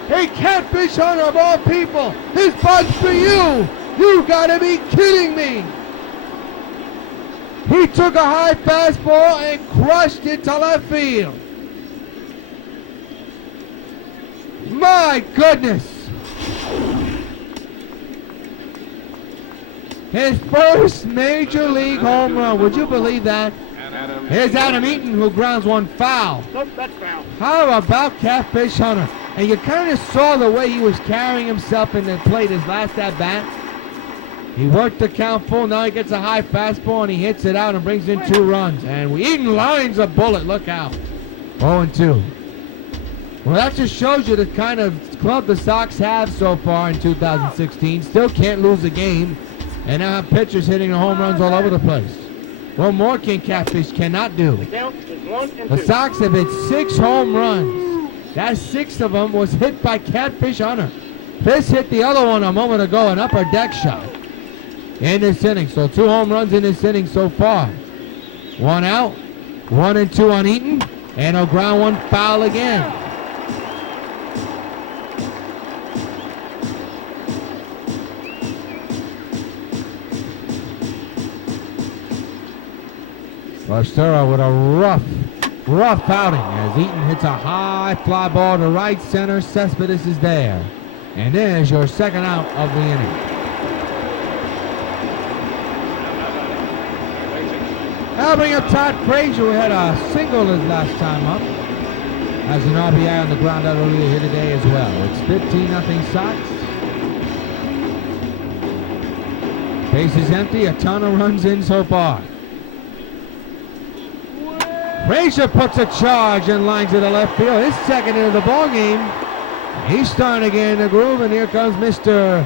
Hey, Catfish Hunter of all people, this bud's for you. You gotta be kidding me. He took a high fastball and crushed it to left field. My goodness. His first major league home run. Would you believe that? Here's Adam Eaton, who grounds one foul. Nope, that's foul. How about Catfish Hunter? And you kind of saw the way he was carrying himself in the plate his last at-bat. He worked the count full. Now he gets a high fastball and he hits it out and brings in 2 runs. And Eaton lines a bullet. Look out. 0-2. Well, that just shows you the kind of club the Sox have so far in 2016. Still can't lose a game. And now have pitchers hitting the home runs all over the place. What more can Catfish cannot do? The count is 1-2. The Sox have hit 6 home runs. That 6th of them was hit by Catfish Hunter. This hit the other one a moment ago, an upper deck shot in this inning. So 2 home runs in this inning so far. 1 out, 1-2 on Eaton, and he'll ground 1 foul again. Barstero with a rough outing as Eaton hits a high fly ball to right center. Cespedes is there. And there's your second out of the inning. I'll bring up Todd Frazier, who had a single his last time up. Has an RBI on the ground out earlier here today as well. It's 15-0 Sox. Base is empty. A ton of runs in so far. Frazier puts a charge and lines to the left field. His second into the ball game. He's starting to get in the groove, and here comes Mr.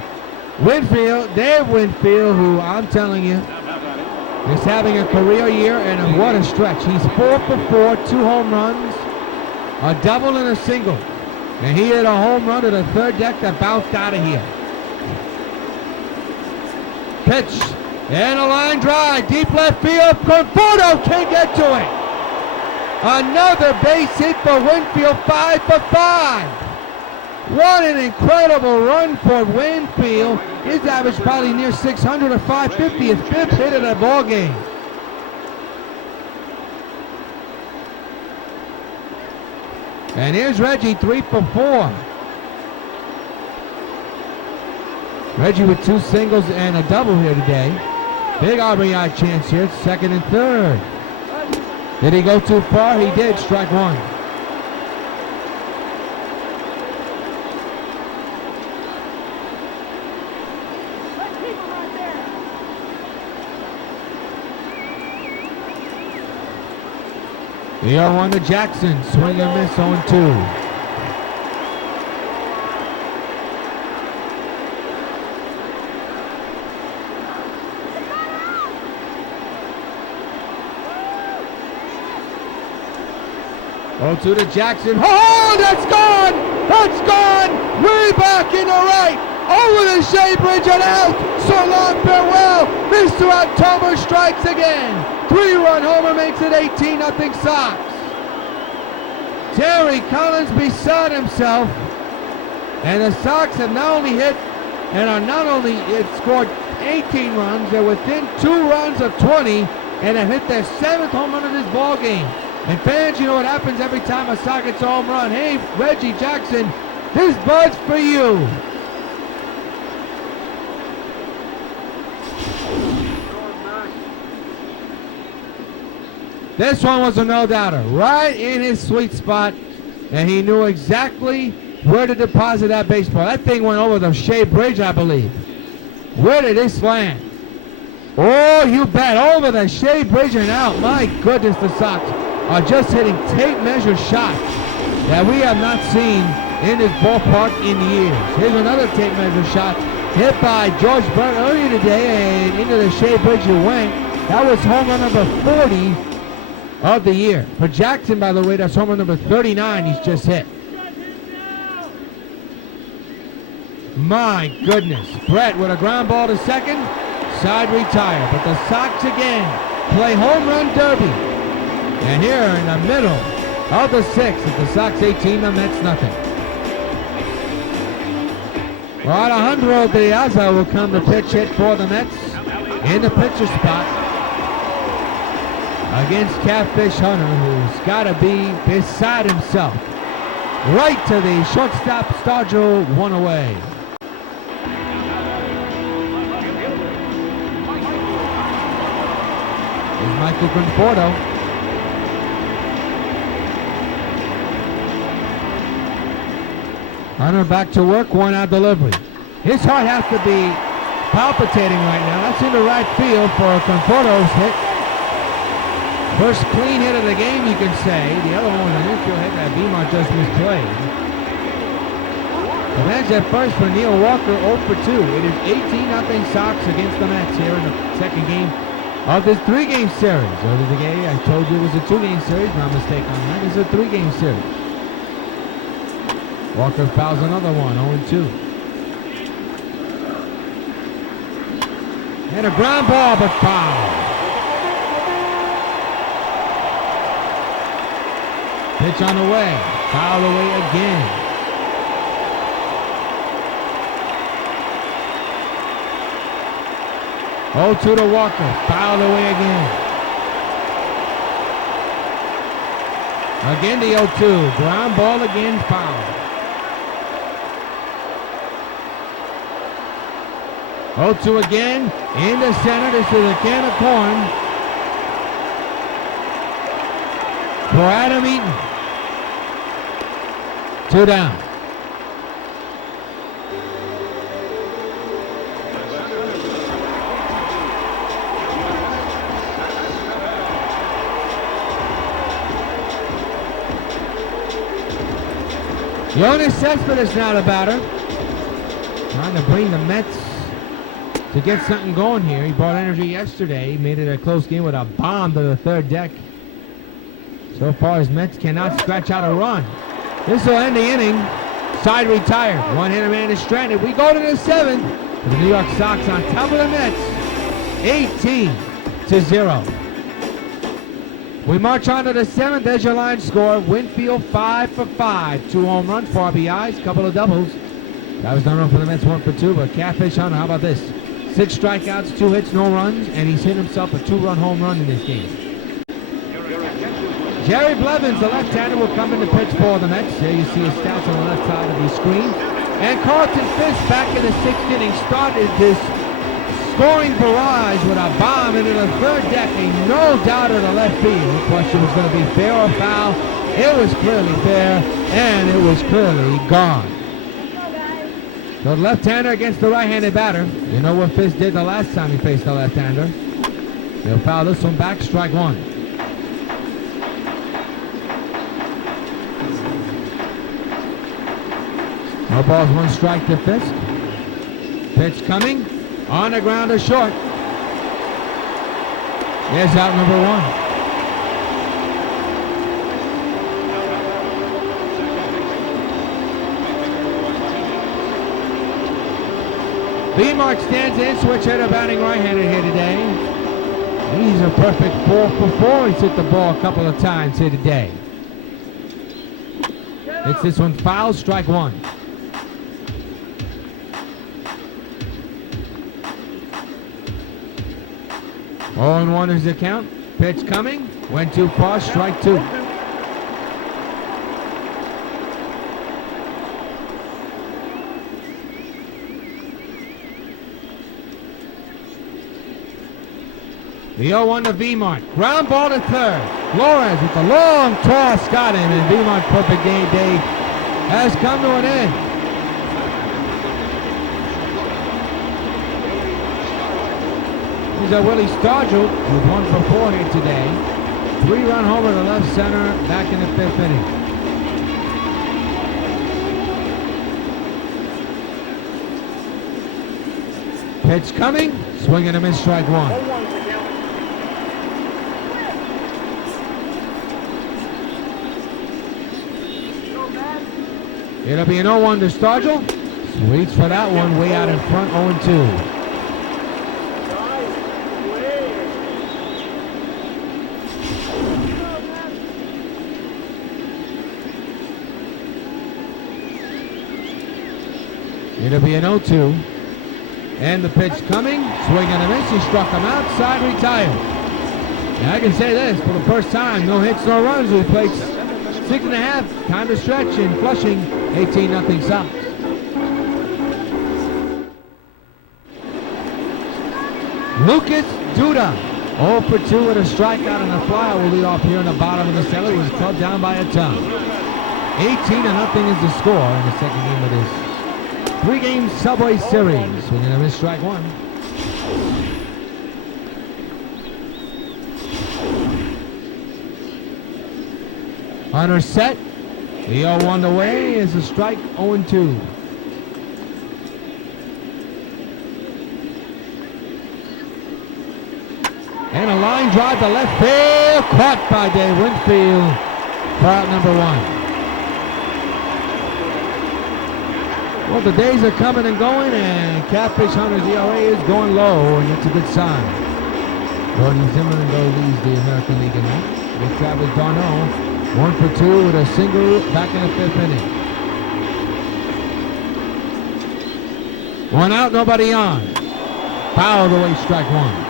Winfield, Dave Winfield, who I'm telling you is having a career year, and what a stretch. He's 4 for 4, 2 home runs, a double and a single. And he hit a home run to the third deck that bounced out of here. Pitch, and a line drive, deep left field. Conforto can't get to it. Another base hit for Winfield, 5 for 5. What an incredible run for Winfield. His average probably near 600 or 550. His 5th hit of the ball game. And here's Reggie, 3 for 4. Reggie with 2 singles and a double here today. Big RBI chance here, 2nd and 3rd. Did he go too far? He did. Strike 1. The 0-1 to Jackson. Swing and miss, 0-2. To Jackson. Oh, that's gone! That's gone! Way back in the right! Over the Shea Bridge and out! So long, farewell! Mr. October strikes again! 3-run homer makes it 18-0 Sox. Terry Collins beside himself. And the Sox have not only hit and are not only scored 18 runs, they're within 2 runs of 20 and have hit their 7th home run of this ball game. And fans, you know what happens every time a Sox gets a home run. Hey, Reggie Jackson, this bud's for you. This one was a no-doubter, right in his sweet spot, and he knew exactly where to deposit that baseball. That thing went over the Shea Bridge, I believe. Where did this land? Oh, you bet, over the Shea Bridge and out. My goodness, the Sox are just hitting tape measure shots that we have not seen in this ballpark in years. Here's another tape measure shot hit by George Brett earlier today and into the Shea Bridge it went. That was home run number 40 of the year. For Jackson, by the way, that's home run number 39 he's just hit. My goodness. Brett with a ground ball to second. Side retire. But the Sox again play home run derby. And here in the middle of the sixth, it's the Sox 18, the Mets nothing. Well, Alejandro Diaza will come to pitch hit for the Mets in the pitcher spot against Catfish Hunter, who's got to be beside himself. Right to the shortstop, Stargell, one away. Here's Michael Conforto. Hunter back to work, one out delivery. His heart has to be palpitating right now. That's into right field for Conforto's hit. First clean hit of the game, you can say. The other one was an infield hit that Beamont just misplayed. The Mets at first for Neil Walker, 0 for 2. It is 18-0 Sox against the Mets here in the second game of this 3-game series. Earlier today, I told you it was a 2-game series. My mistake on that. It's a 3-game series. Walker fouls another one, 0-2. And a ground ball, but foul. Pitch on the way. Foul away again. Oh, 2 to Walker. Foul away again. Again the 0-2. Ground ball again, foul. 0-2 again, in the center. This is a can of corn for Adam Eaton. 2 down. Yoenis Cespedes now the batter. Trying to bring the Mets to get something going here. He brought energy yesterday. He made it a close game with a bomb to the third deck. So far, his Mets cannot scratch out a run. This will end the inning. Side retired. One-hitter man is stranded. We go to the 7th. The New York Sox on top of the Mets. 18-0. We march on to the 7th. There's your line score. Winfield 5 for 5. 2 home runs, 4 RBIs, couple of doubles. That was done for the Mets, 1 for 2. But Catfish Hunter, how about this? 6 strikeouts, 2 hits, no runs, and he's hit himself a 2-run home run in this game. Jerry Blevins, the left-hander, will come in to pitch for the Mets. There you see his stats on the left side of the screen. And Carlton Fisk, back in the 6th inning, started this scoring barrage with a bomb into the third deck. A no doubter to left field. The question was going to be fair or foul. It was clearly fair, and it was clearly gone. So the left-hander against the right-handed batter. You know what Fisk did the last time he faced the left-hander. He'll foul this one back, strike 1. No balls, 1 strike to Fisk. Pitch coming. On the ground to short. There's out number 1. B-Mark stands in, switch hitter batting right-handed here today. He's a perfect 4 for 4. He's hit the ball a couple of times here today. It's this one foul, strike 1. Oh, and 1 is the count. Pitch coming. Went too far, strike 2. The 0-1 to Beamont. Ground ball to third. Flores with the long toss got him, and Beamont's perfect game day has come to an end. Here's a Willie Stargell, who's 1 for 4 here today. 3-run homer to left center back in the 5th inning. Pitch coming. Swing and a miss, strike one. It'll be an 0-1 to Stargell. Sweets for that one, way out in front, 0-2. It'll be an 0-2. And the pitch coming. Swing and a miss. He struck him outside, retired. And I can say this, for the first time, no hits, no runs. We played 6.5, time to stretch in Flushing, 18-0 Sox. Lucas Duda, 0 for 2 with a strikeout and a flyout will lead off here in the bottom of the 7th. He was clubbed down by a ton. 18-0 is the score in the second game of this 3-game Subway Series. Swing and a miss, strike one. Hunter set. The 0-1 away is a strike, 0-2. And a line drive to left field, caught by Dave Winfield for out number 1. Well, the days are coming and going, and Catfish Hunter's ERA is going low, and that's a good sign. Jordan Zimmerman leads the American League in that. With Travis Darno, 1 for 2 with a single back in the 5th inning. 1 out, nobody on. Fouled away, strike one.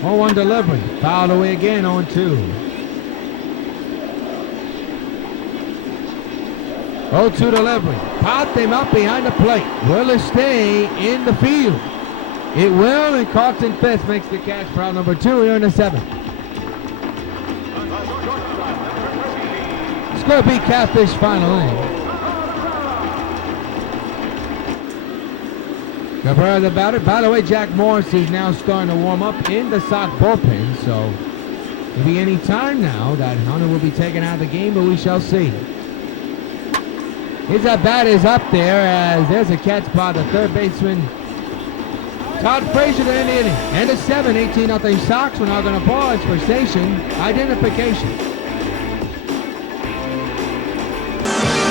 0-1 delivery. Fouled away again, 0-2. 0-2 delivery. Popped him up behind the plate. Will it stay in the field? It will, and Carlton 5th makes the catch for out number 2 here in the 7th. It's going to be Catfish final inning. Cabrera the batter. By the way, Jack Morris is now starting to warm up in the Sox bullpen, so it'll be any time now that Hunter will be taken out of the game, but we shall see. His at-bat is up there as there's a catch by the third baseman, Todd Frazier, to end the inning. And a 7, 18-0 Sox. We're now going to pause for station identification.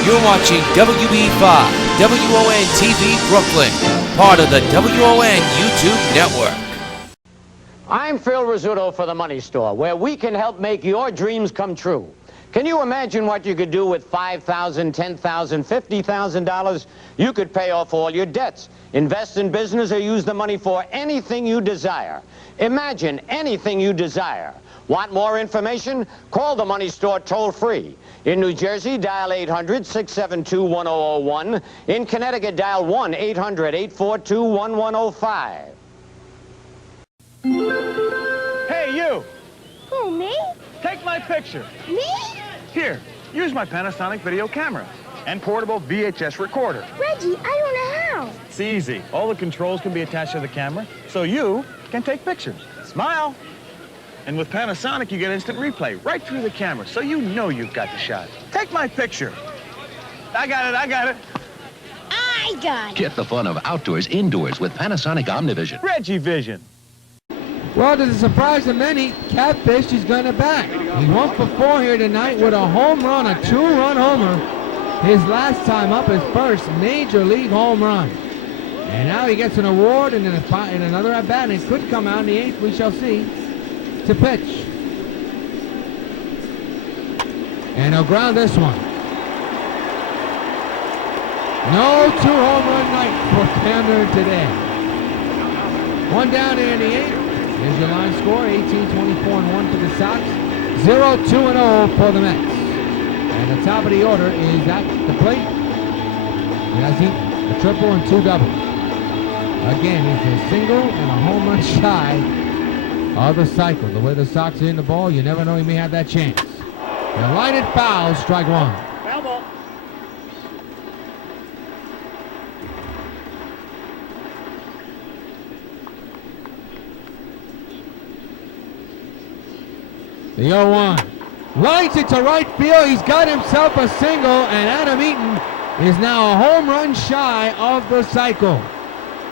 You're watching WB5, WON TV Brooklyn, part of the WON YouTube network. I'm Phil Rizzuto for the Money Store, where we can help make your dreams come true. Can you imagine what you could do with $5,000, $10,000, $50,000? You could pay off all your debts, invest in business, or use the money for anything you desire. Imagine anything you desire. Want more information? Call the Money Store toll-free. In New Jersey, dial 800-672-1001. In Connecticut, dial 1-800-842-1105. Hey, you! Who, me? Take my picture. Me? Here, use my Panasonic video camera and portable VHS recorder. Reggie, I don't know how. It's easy. All the controls can be attached to the camera, so you can take pictures. Smile. And with Panasonic, you get instant replay right through the camera, so you know you've got the shot. Take my picture. I got it, I got it. I got it. Get the fun of outdoors indoors with Panasonic Omnivision. Reggie Vision. Well, to the surprise of many, Catfish is going to bat. He 1 for 4 here tonight with a home run, a 2-run homer. His last time up, his first major league home run. And now he gets an award and then another at-bat, and it could come out in the 8th, we shall see. To pitch. And he'll ground this one. No 2-home run night for Tanner today. 1 down here in the 8th. Here's your line score, 18-24-1 for the Sox. 0-2-0 for the Mets. And the top of the order is at the plate. Yazzie, a triple and 2 doubles. Again, he's a single and a home run shy of the cycle. The way the Sox are in the ball, you never know, he may have that chance. The line it foul, strike one. Foul ball. The 0-1. Lines it to right field. He's got himself a single, and Adam Eaton is now a home run shy of the cycle.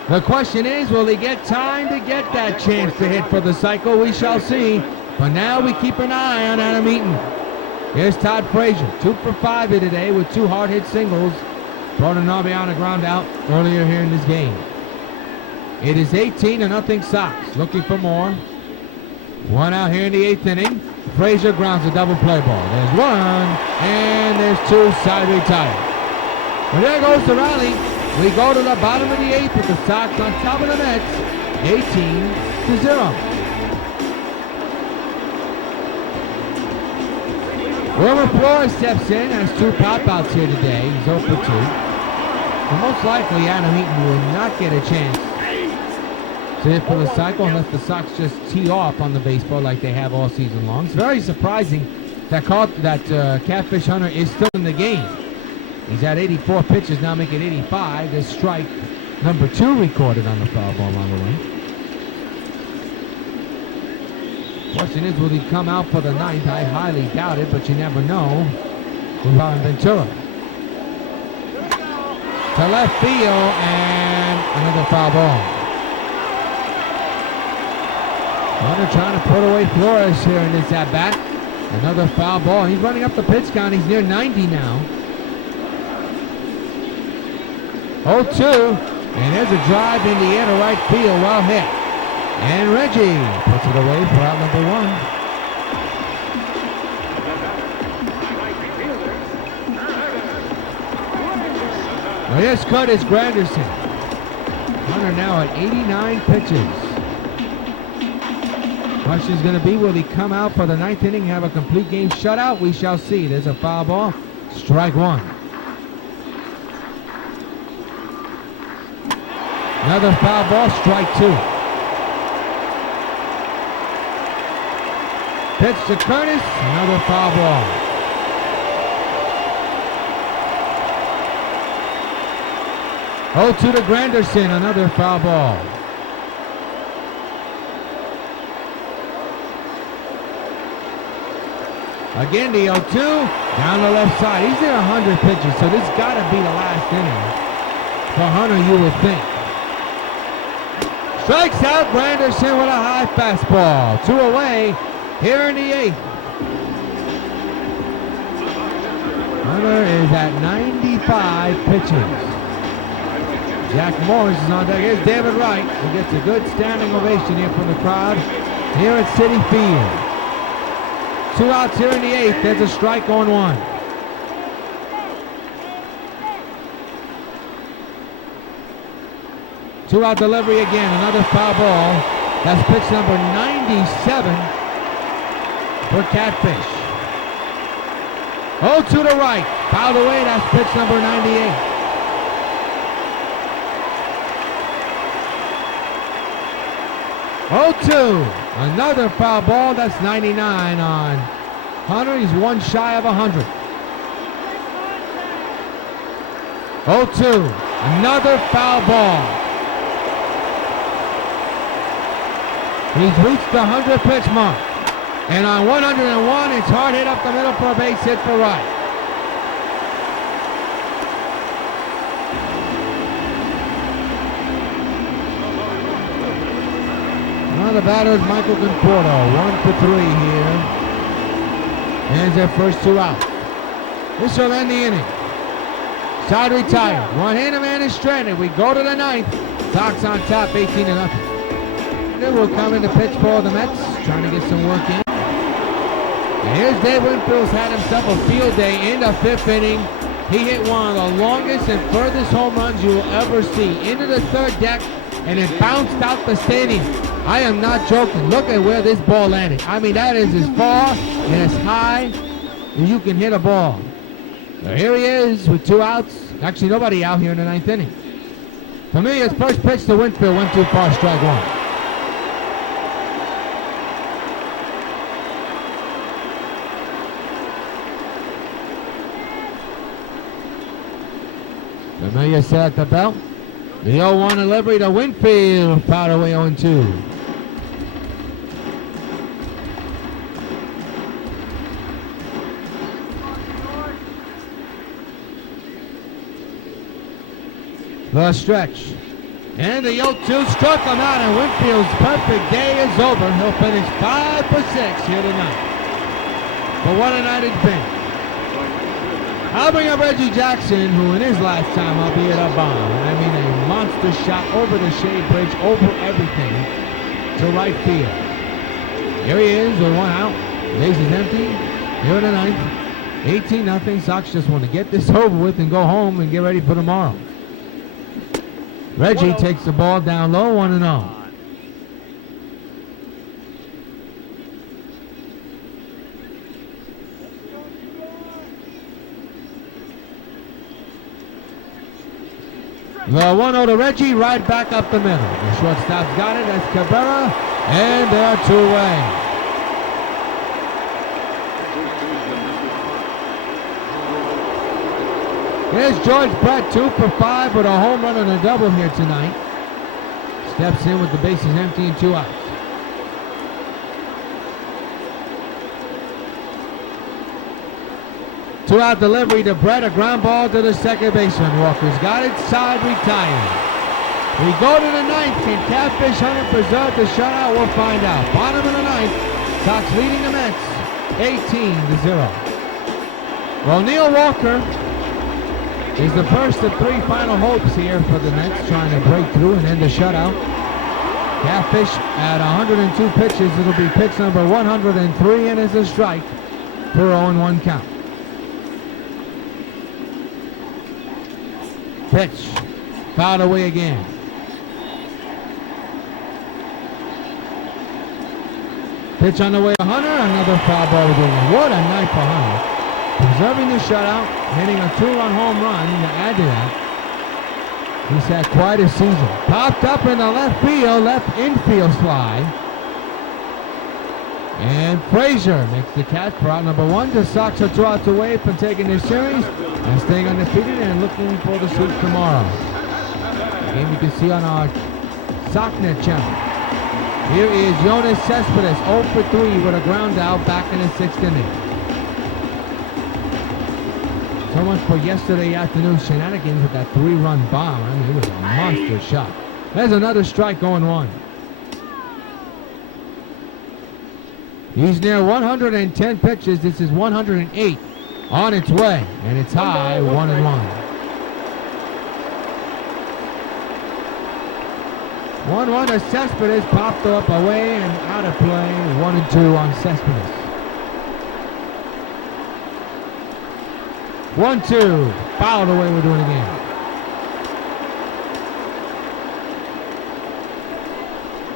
The question is, will he get time to get that chance to hit for the cycle? We shall see. But now we keep an eye on Adam Eaton. Here's Todd Frazier, 2 for 5 here today with 2 hard hit singles. Brought an RBI on a ground out earlier here in this game. It is 18-0 Sox. Looking for more. 1 out here in the 8th inning. Frazier grounds a double play ball. There's 1, and there's 2, side retired. Well, there goes the rally. We go to the bottom of the 8th with the Sox on top of the Mets, 18-0. Wilmer Flores steps in, has 2 pop-outs here today. He's 0 for 2. And most likely Adam Eaton will not get a chance to hit for the cycle unless the Sox just tee off on the baseball like they have all season long. It's very surprising that Catfish Hunter is still in the game. He's at 84 pitches, now make it 85. There's strike number 2 recorded on the foul ball on the way. Question is, will he come out for the 9th? I highly doubt it, but you never know with Ventura. To left field, and another foul ball. Hunter trying to put away Flores here in this at-bat. Another foul ball. He's running up the pitch count. He's near 90 now. 0-2, and there's a drive in the air to right field, well hit. And Reggie puts it away for out number 1. Well, here's Curtis Granderson. Hunter now at 89 pitches. Question's going to be, will he come out for the 9th inning, have a complete game shutout? We shall see. There's a foul ball. Strike 1. Another foul ball, strike 2. Pitch to Curtis, another foul ball. Oh, to Granderson, another foul ball. Again, the 0-2, down the left side. He's near 100 pitches, so this got to be the last inning. For Hunter, you would think. Strikes out Granderson with a high fastball. 2 away here in the 8th. Hunter is at 95 pitches. Jack Morris is on deck. Here's David Wright, who gets a good standing ovation here from the crowd here at CitiField. 2 outs here in the 8th. There's a strike on 1. Two-out delivery again, another foul ball. That's pitch number 97 for Catfish. Oh, to the right, fouled away, that's pitch number 98. Oh, 2, another foul ball, that's 99 on Hunter. He's 1 shy of 100. Oh, 2, another foul ball. He's reached the 100-pitch mark. And on 101, it's hard hit up the middle for a base hit for Wright. Now the batter is Michael Conforto, 1 for 3 here. And their first 2 out. This will end the inning. Side retired. One-hander man is stranded. We go to the 9th. Sox on top, 18-0. Will come in to pitch for the Mets, trying to get some work in. And here's Dave Winfield's had himself a field day in the 5th inning. He hit one of the longest and furthest home runs you will ever see. Into the 3rd deck, and it bounced out the stadium. I am not joking. Look at where this ball landed. I mean, that is as far and as high as you can hit a ball. So here he is with 2 outs. Actually, nobody out here in the 9th inning. For me, his first pitch to Winfield went too far, strike 1. Familiar set at the belt. The 0-1 delivery to Winfield, fouled away 0-2. The stretch. And the 0-2 struck him out, and Winfield's perfect day is over. He'll finish 5 for 6 here tonight. But what a night it's been. I'll bring up Reggie Jackson, who in his last time, albeit a bomb, I mean a monster shot over the shade bridge, over everything, to right field. Here he is with one out. Base is empty. Here in the ninth. 18-0. Sox just want to get this over with and go home and get ready for tomorrow. Reggie takes the ball down low, 1-0. The 1-0 to Reggie, right back up the middle. The shortstop's got it. That's Cabrera, and they're 2 away. Here's George Brett, 2 for 5 with a home run and a double here tonight. Steps in with the bases empty and 2 outs. Two-out delivery to Brett, a ground ball to the second baseman. Walker's got it, side retired. We go to the ninth. Can Catfish Hunter preserve the shutout? We'll find out. Bottom of the ninth, Sox leading the Mets 18-0. Well, Neil Walker is the first of 3 final hopes here for the Mets, trying to break through and end the shutout. Catfish at 102 pitches. It'll be pitch number 103, and is a strike for 0-1 count. Pitch, fouled away again. Pitch on the way to Hunter, another foul ball again. What a night for Hunter. Preserving the shutout, hitting a 2-run home run to add to that. He's had quite a season. Popped up in the left infield slide. And Frazier makes the catch for out number 1. The Sox are 2 outs away from taking their series and staying undefeated and looking for the sweep tomorrow. A game you can see on our SockNet channel. Here is Jonas Cespedes, 0 for 3 with a ground out back in the 6th inning. So much for yesterday afternoon shenanigans with that 3-run bomb. I mean, it was a monster shot. There's another strike going 1. He's near 110 pitches. This is 108 on its way, and it's high, 1-1. 1-1 to Cespedes, popped up away and out of play. 1-2 on Cespedes. 1-2, fouled away. We're doing it again.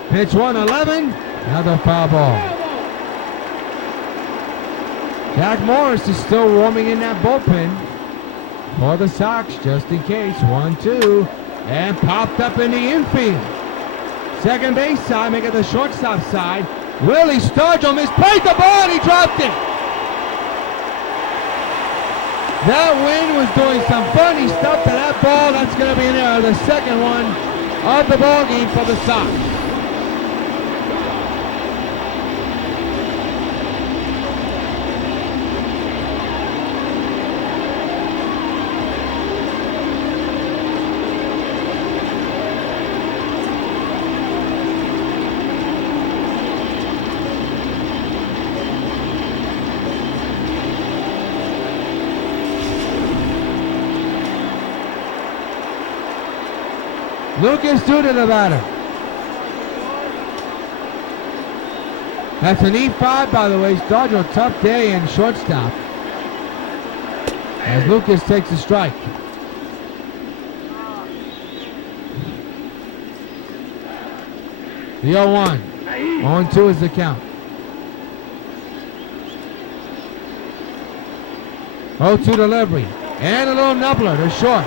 Pitch 1-11, another foul ball. Jack Morris is still warming in that bullpen for the Sox, just in case. 1-2, and popped up in the infield. Second base side, making the shortstop side. Willie Stargell misplayed the ball, and he dropped it. That wind was doing some funny stuff to that ball. That's going to be an error. The second one of the ball game for the Sox. Lucas Duda to the batter. That's an E5, by the way. Stargell, tough day in shortstop. As Lucas takes a strike. The 0-1. 0-2 is the count. 0-2 delivery. And a little nubbler to short.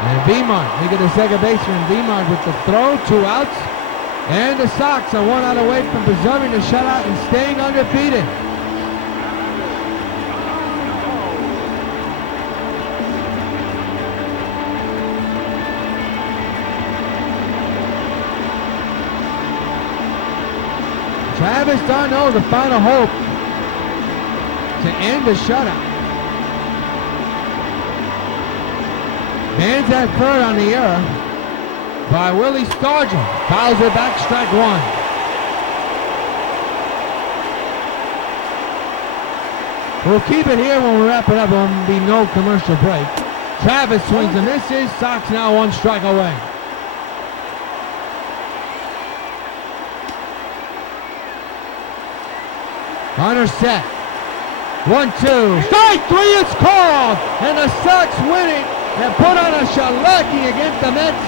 And Beamart, making the second baseman. Beamart with the throw, 2 outs. And the Sox are 1 out away from preserving the shutout and staying undefeated. Travis d'Arnaud, the final hope to end the shutout. Hands at third on the error by Willie Stargell. Fouls it back, strike one. We'll keep it here when we wrap it up. There will be no commercial break. Travis swings and misses. Sox now one strike away. Hunter set. 1-2. Strike three is called. And the Sox win it and put on a shellacking against the Mets,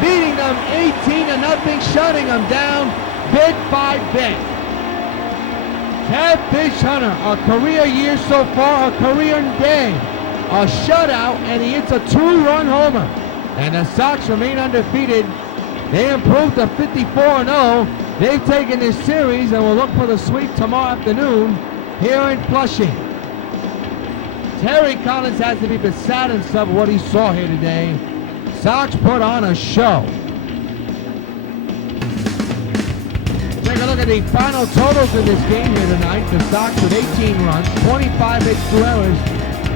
beating them 18-0, shutting them down bit by bit. Catfish Hunter, a career year so far, a career day. A shutout, and he hits a 2-run homer. And the Sox remain undefeated. They improved to 54-0. They've taken this series and will look for the sweep tomorrow afternoon here in Flushing. Terry Collins has to be beside himself with what he saw here today. Sox put on a show. Take a look at the final totals in this game here tonight. The Sox with 18 runs, 25 hits, 2 errors,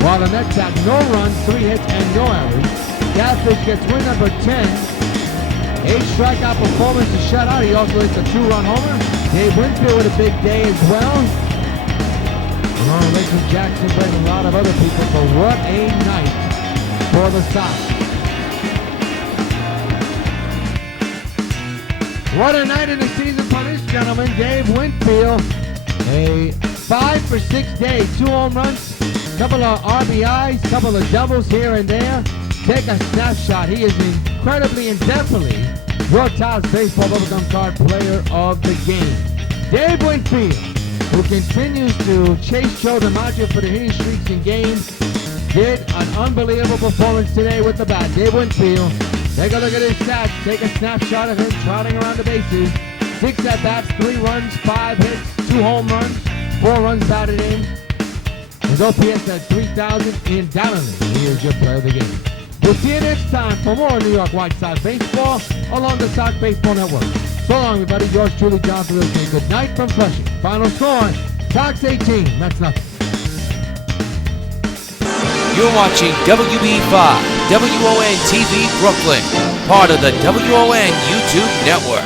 while the Mets had no runs, 3 hits, and no errors. Catfish gets win number 10. 8 strikeout performance to shut out. He also hits a 2-run homer. Dave Winfield with a big day as well. Along with Mason Jackson, bringing a lot of other people. But what a night for the Sox. What a night in the season for this gentleman, Dave Winfield. A 5 for 6 day, 2 home runs, couple of RBIs, couple of doubles here and there. Take a snapshot. He is incredibly and definitely your Topps Baseball Bubblegum Card Player of the Game. Dave Winfield, who continues to chase Joe DiMaggio for the hitting streaks in games, did an unbelievable performance today with the bat. Dave Winfield, take a look at his stats. Take a snapshot of him trotting around the bases. 6 at-bats, 3 runs, 5 hits, 2 home runs, 4 runs batted in. His OPS at 3,000. Undoubtedly, he is your player of the game. We'll see you next time for more New York White Sox baseball along the Sox Baseball Network. So long, everybody. Yours truly, John Felicity. Good night from Flushing. Final score, Sox 18, Mets nothing. You're watching WB5, WON TV Brooklyn, part of the WON YouTube network.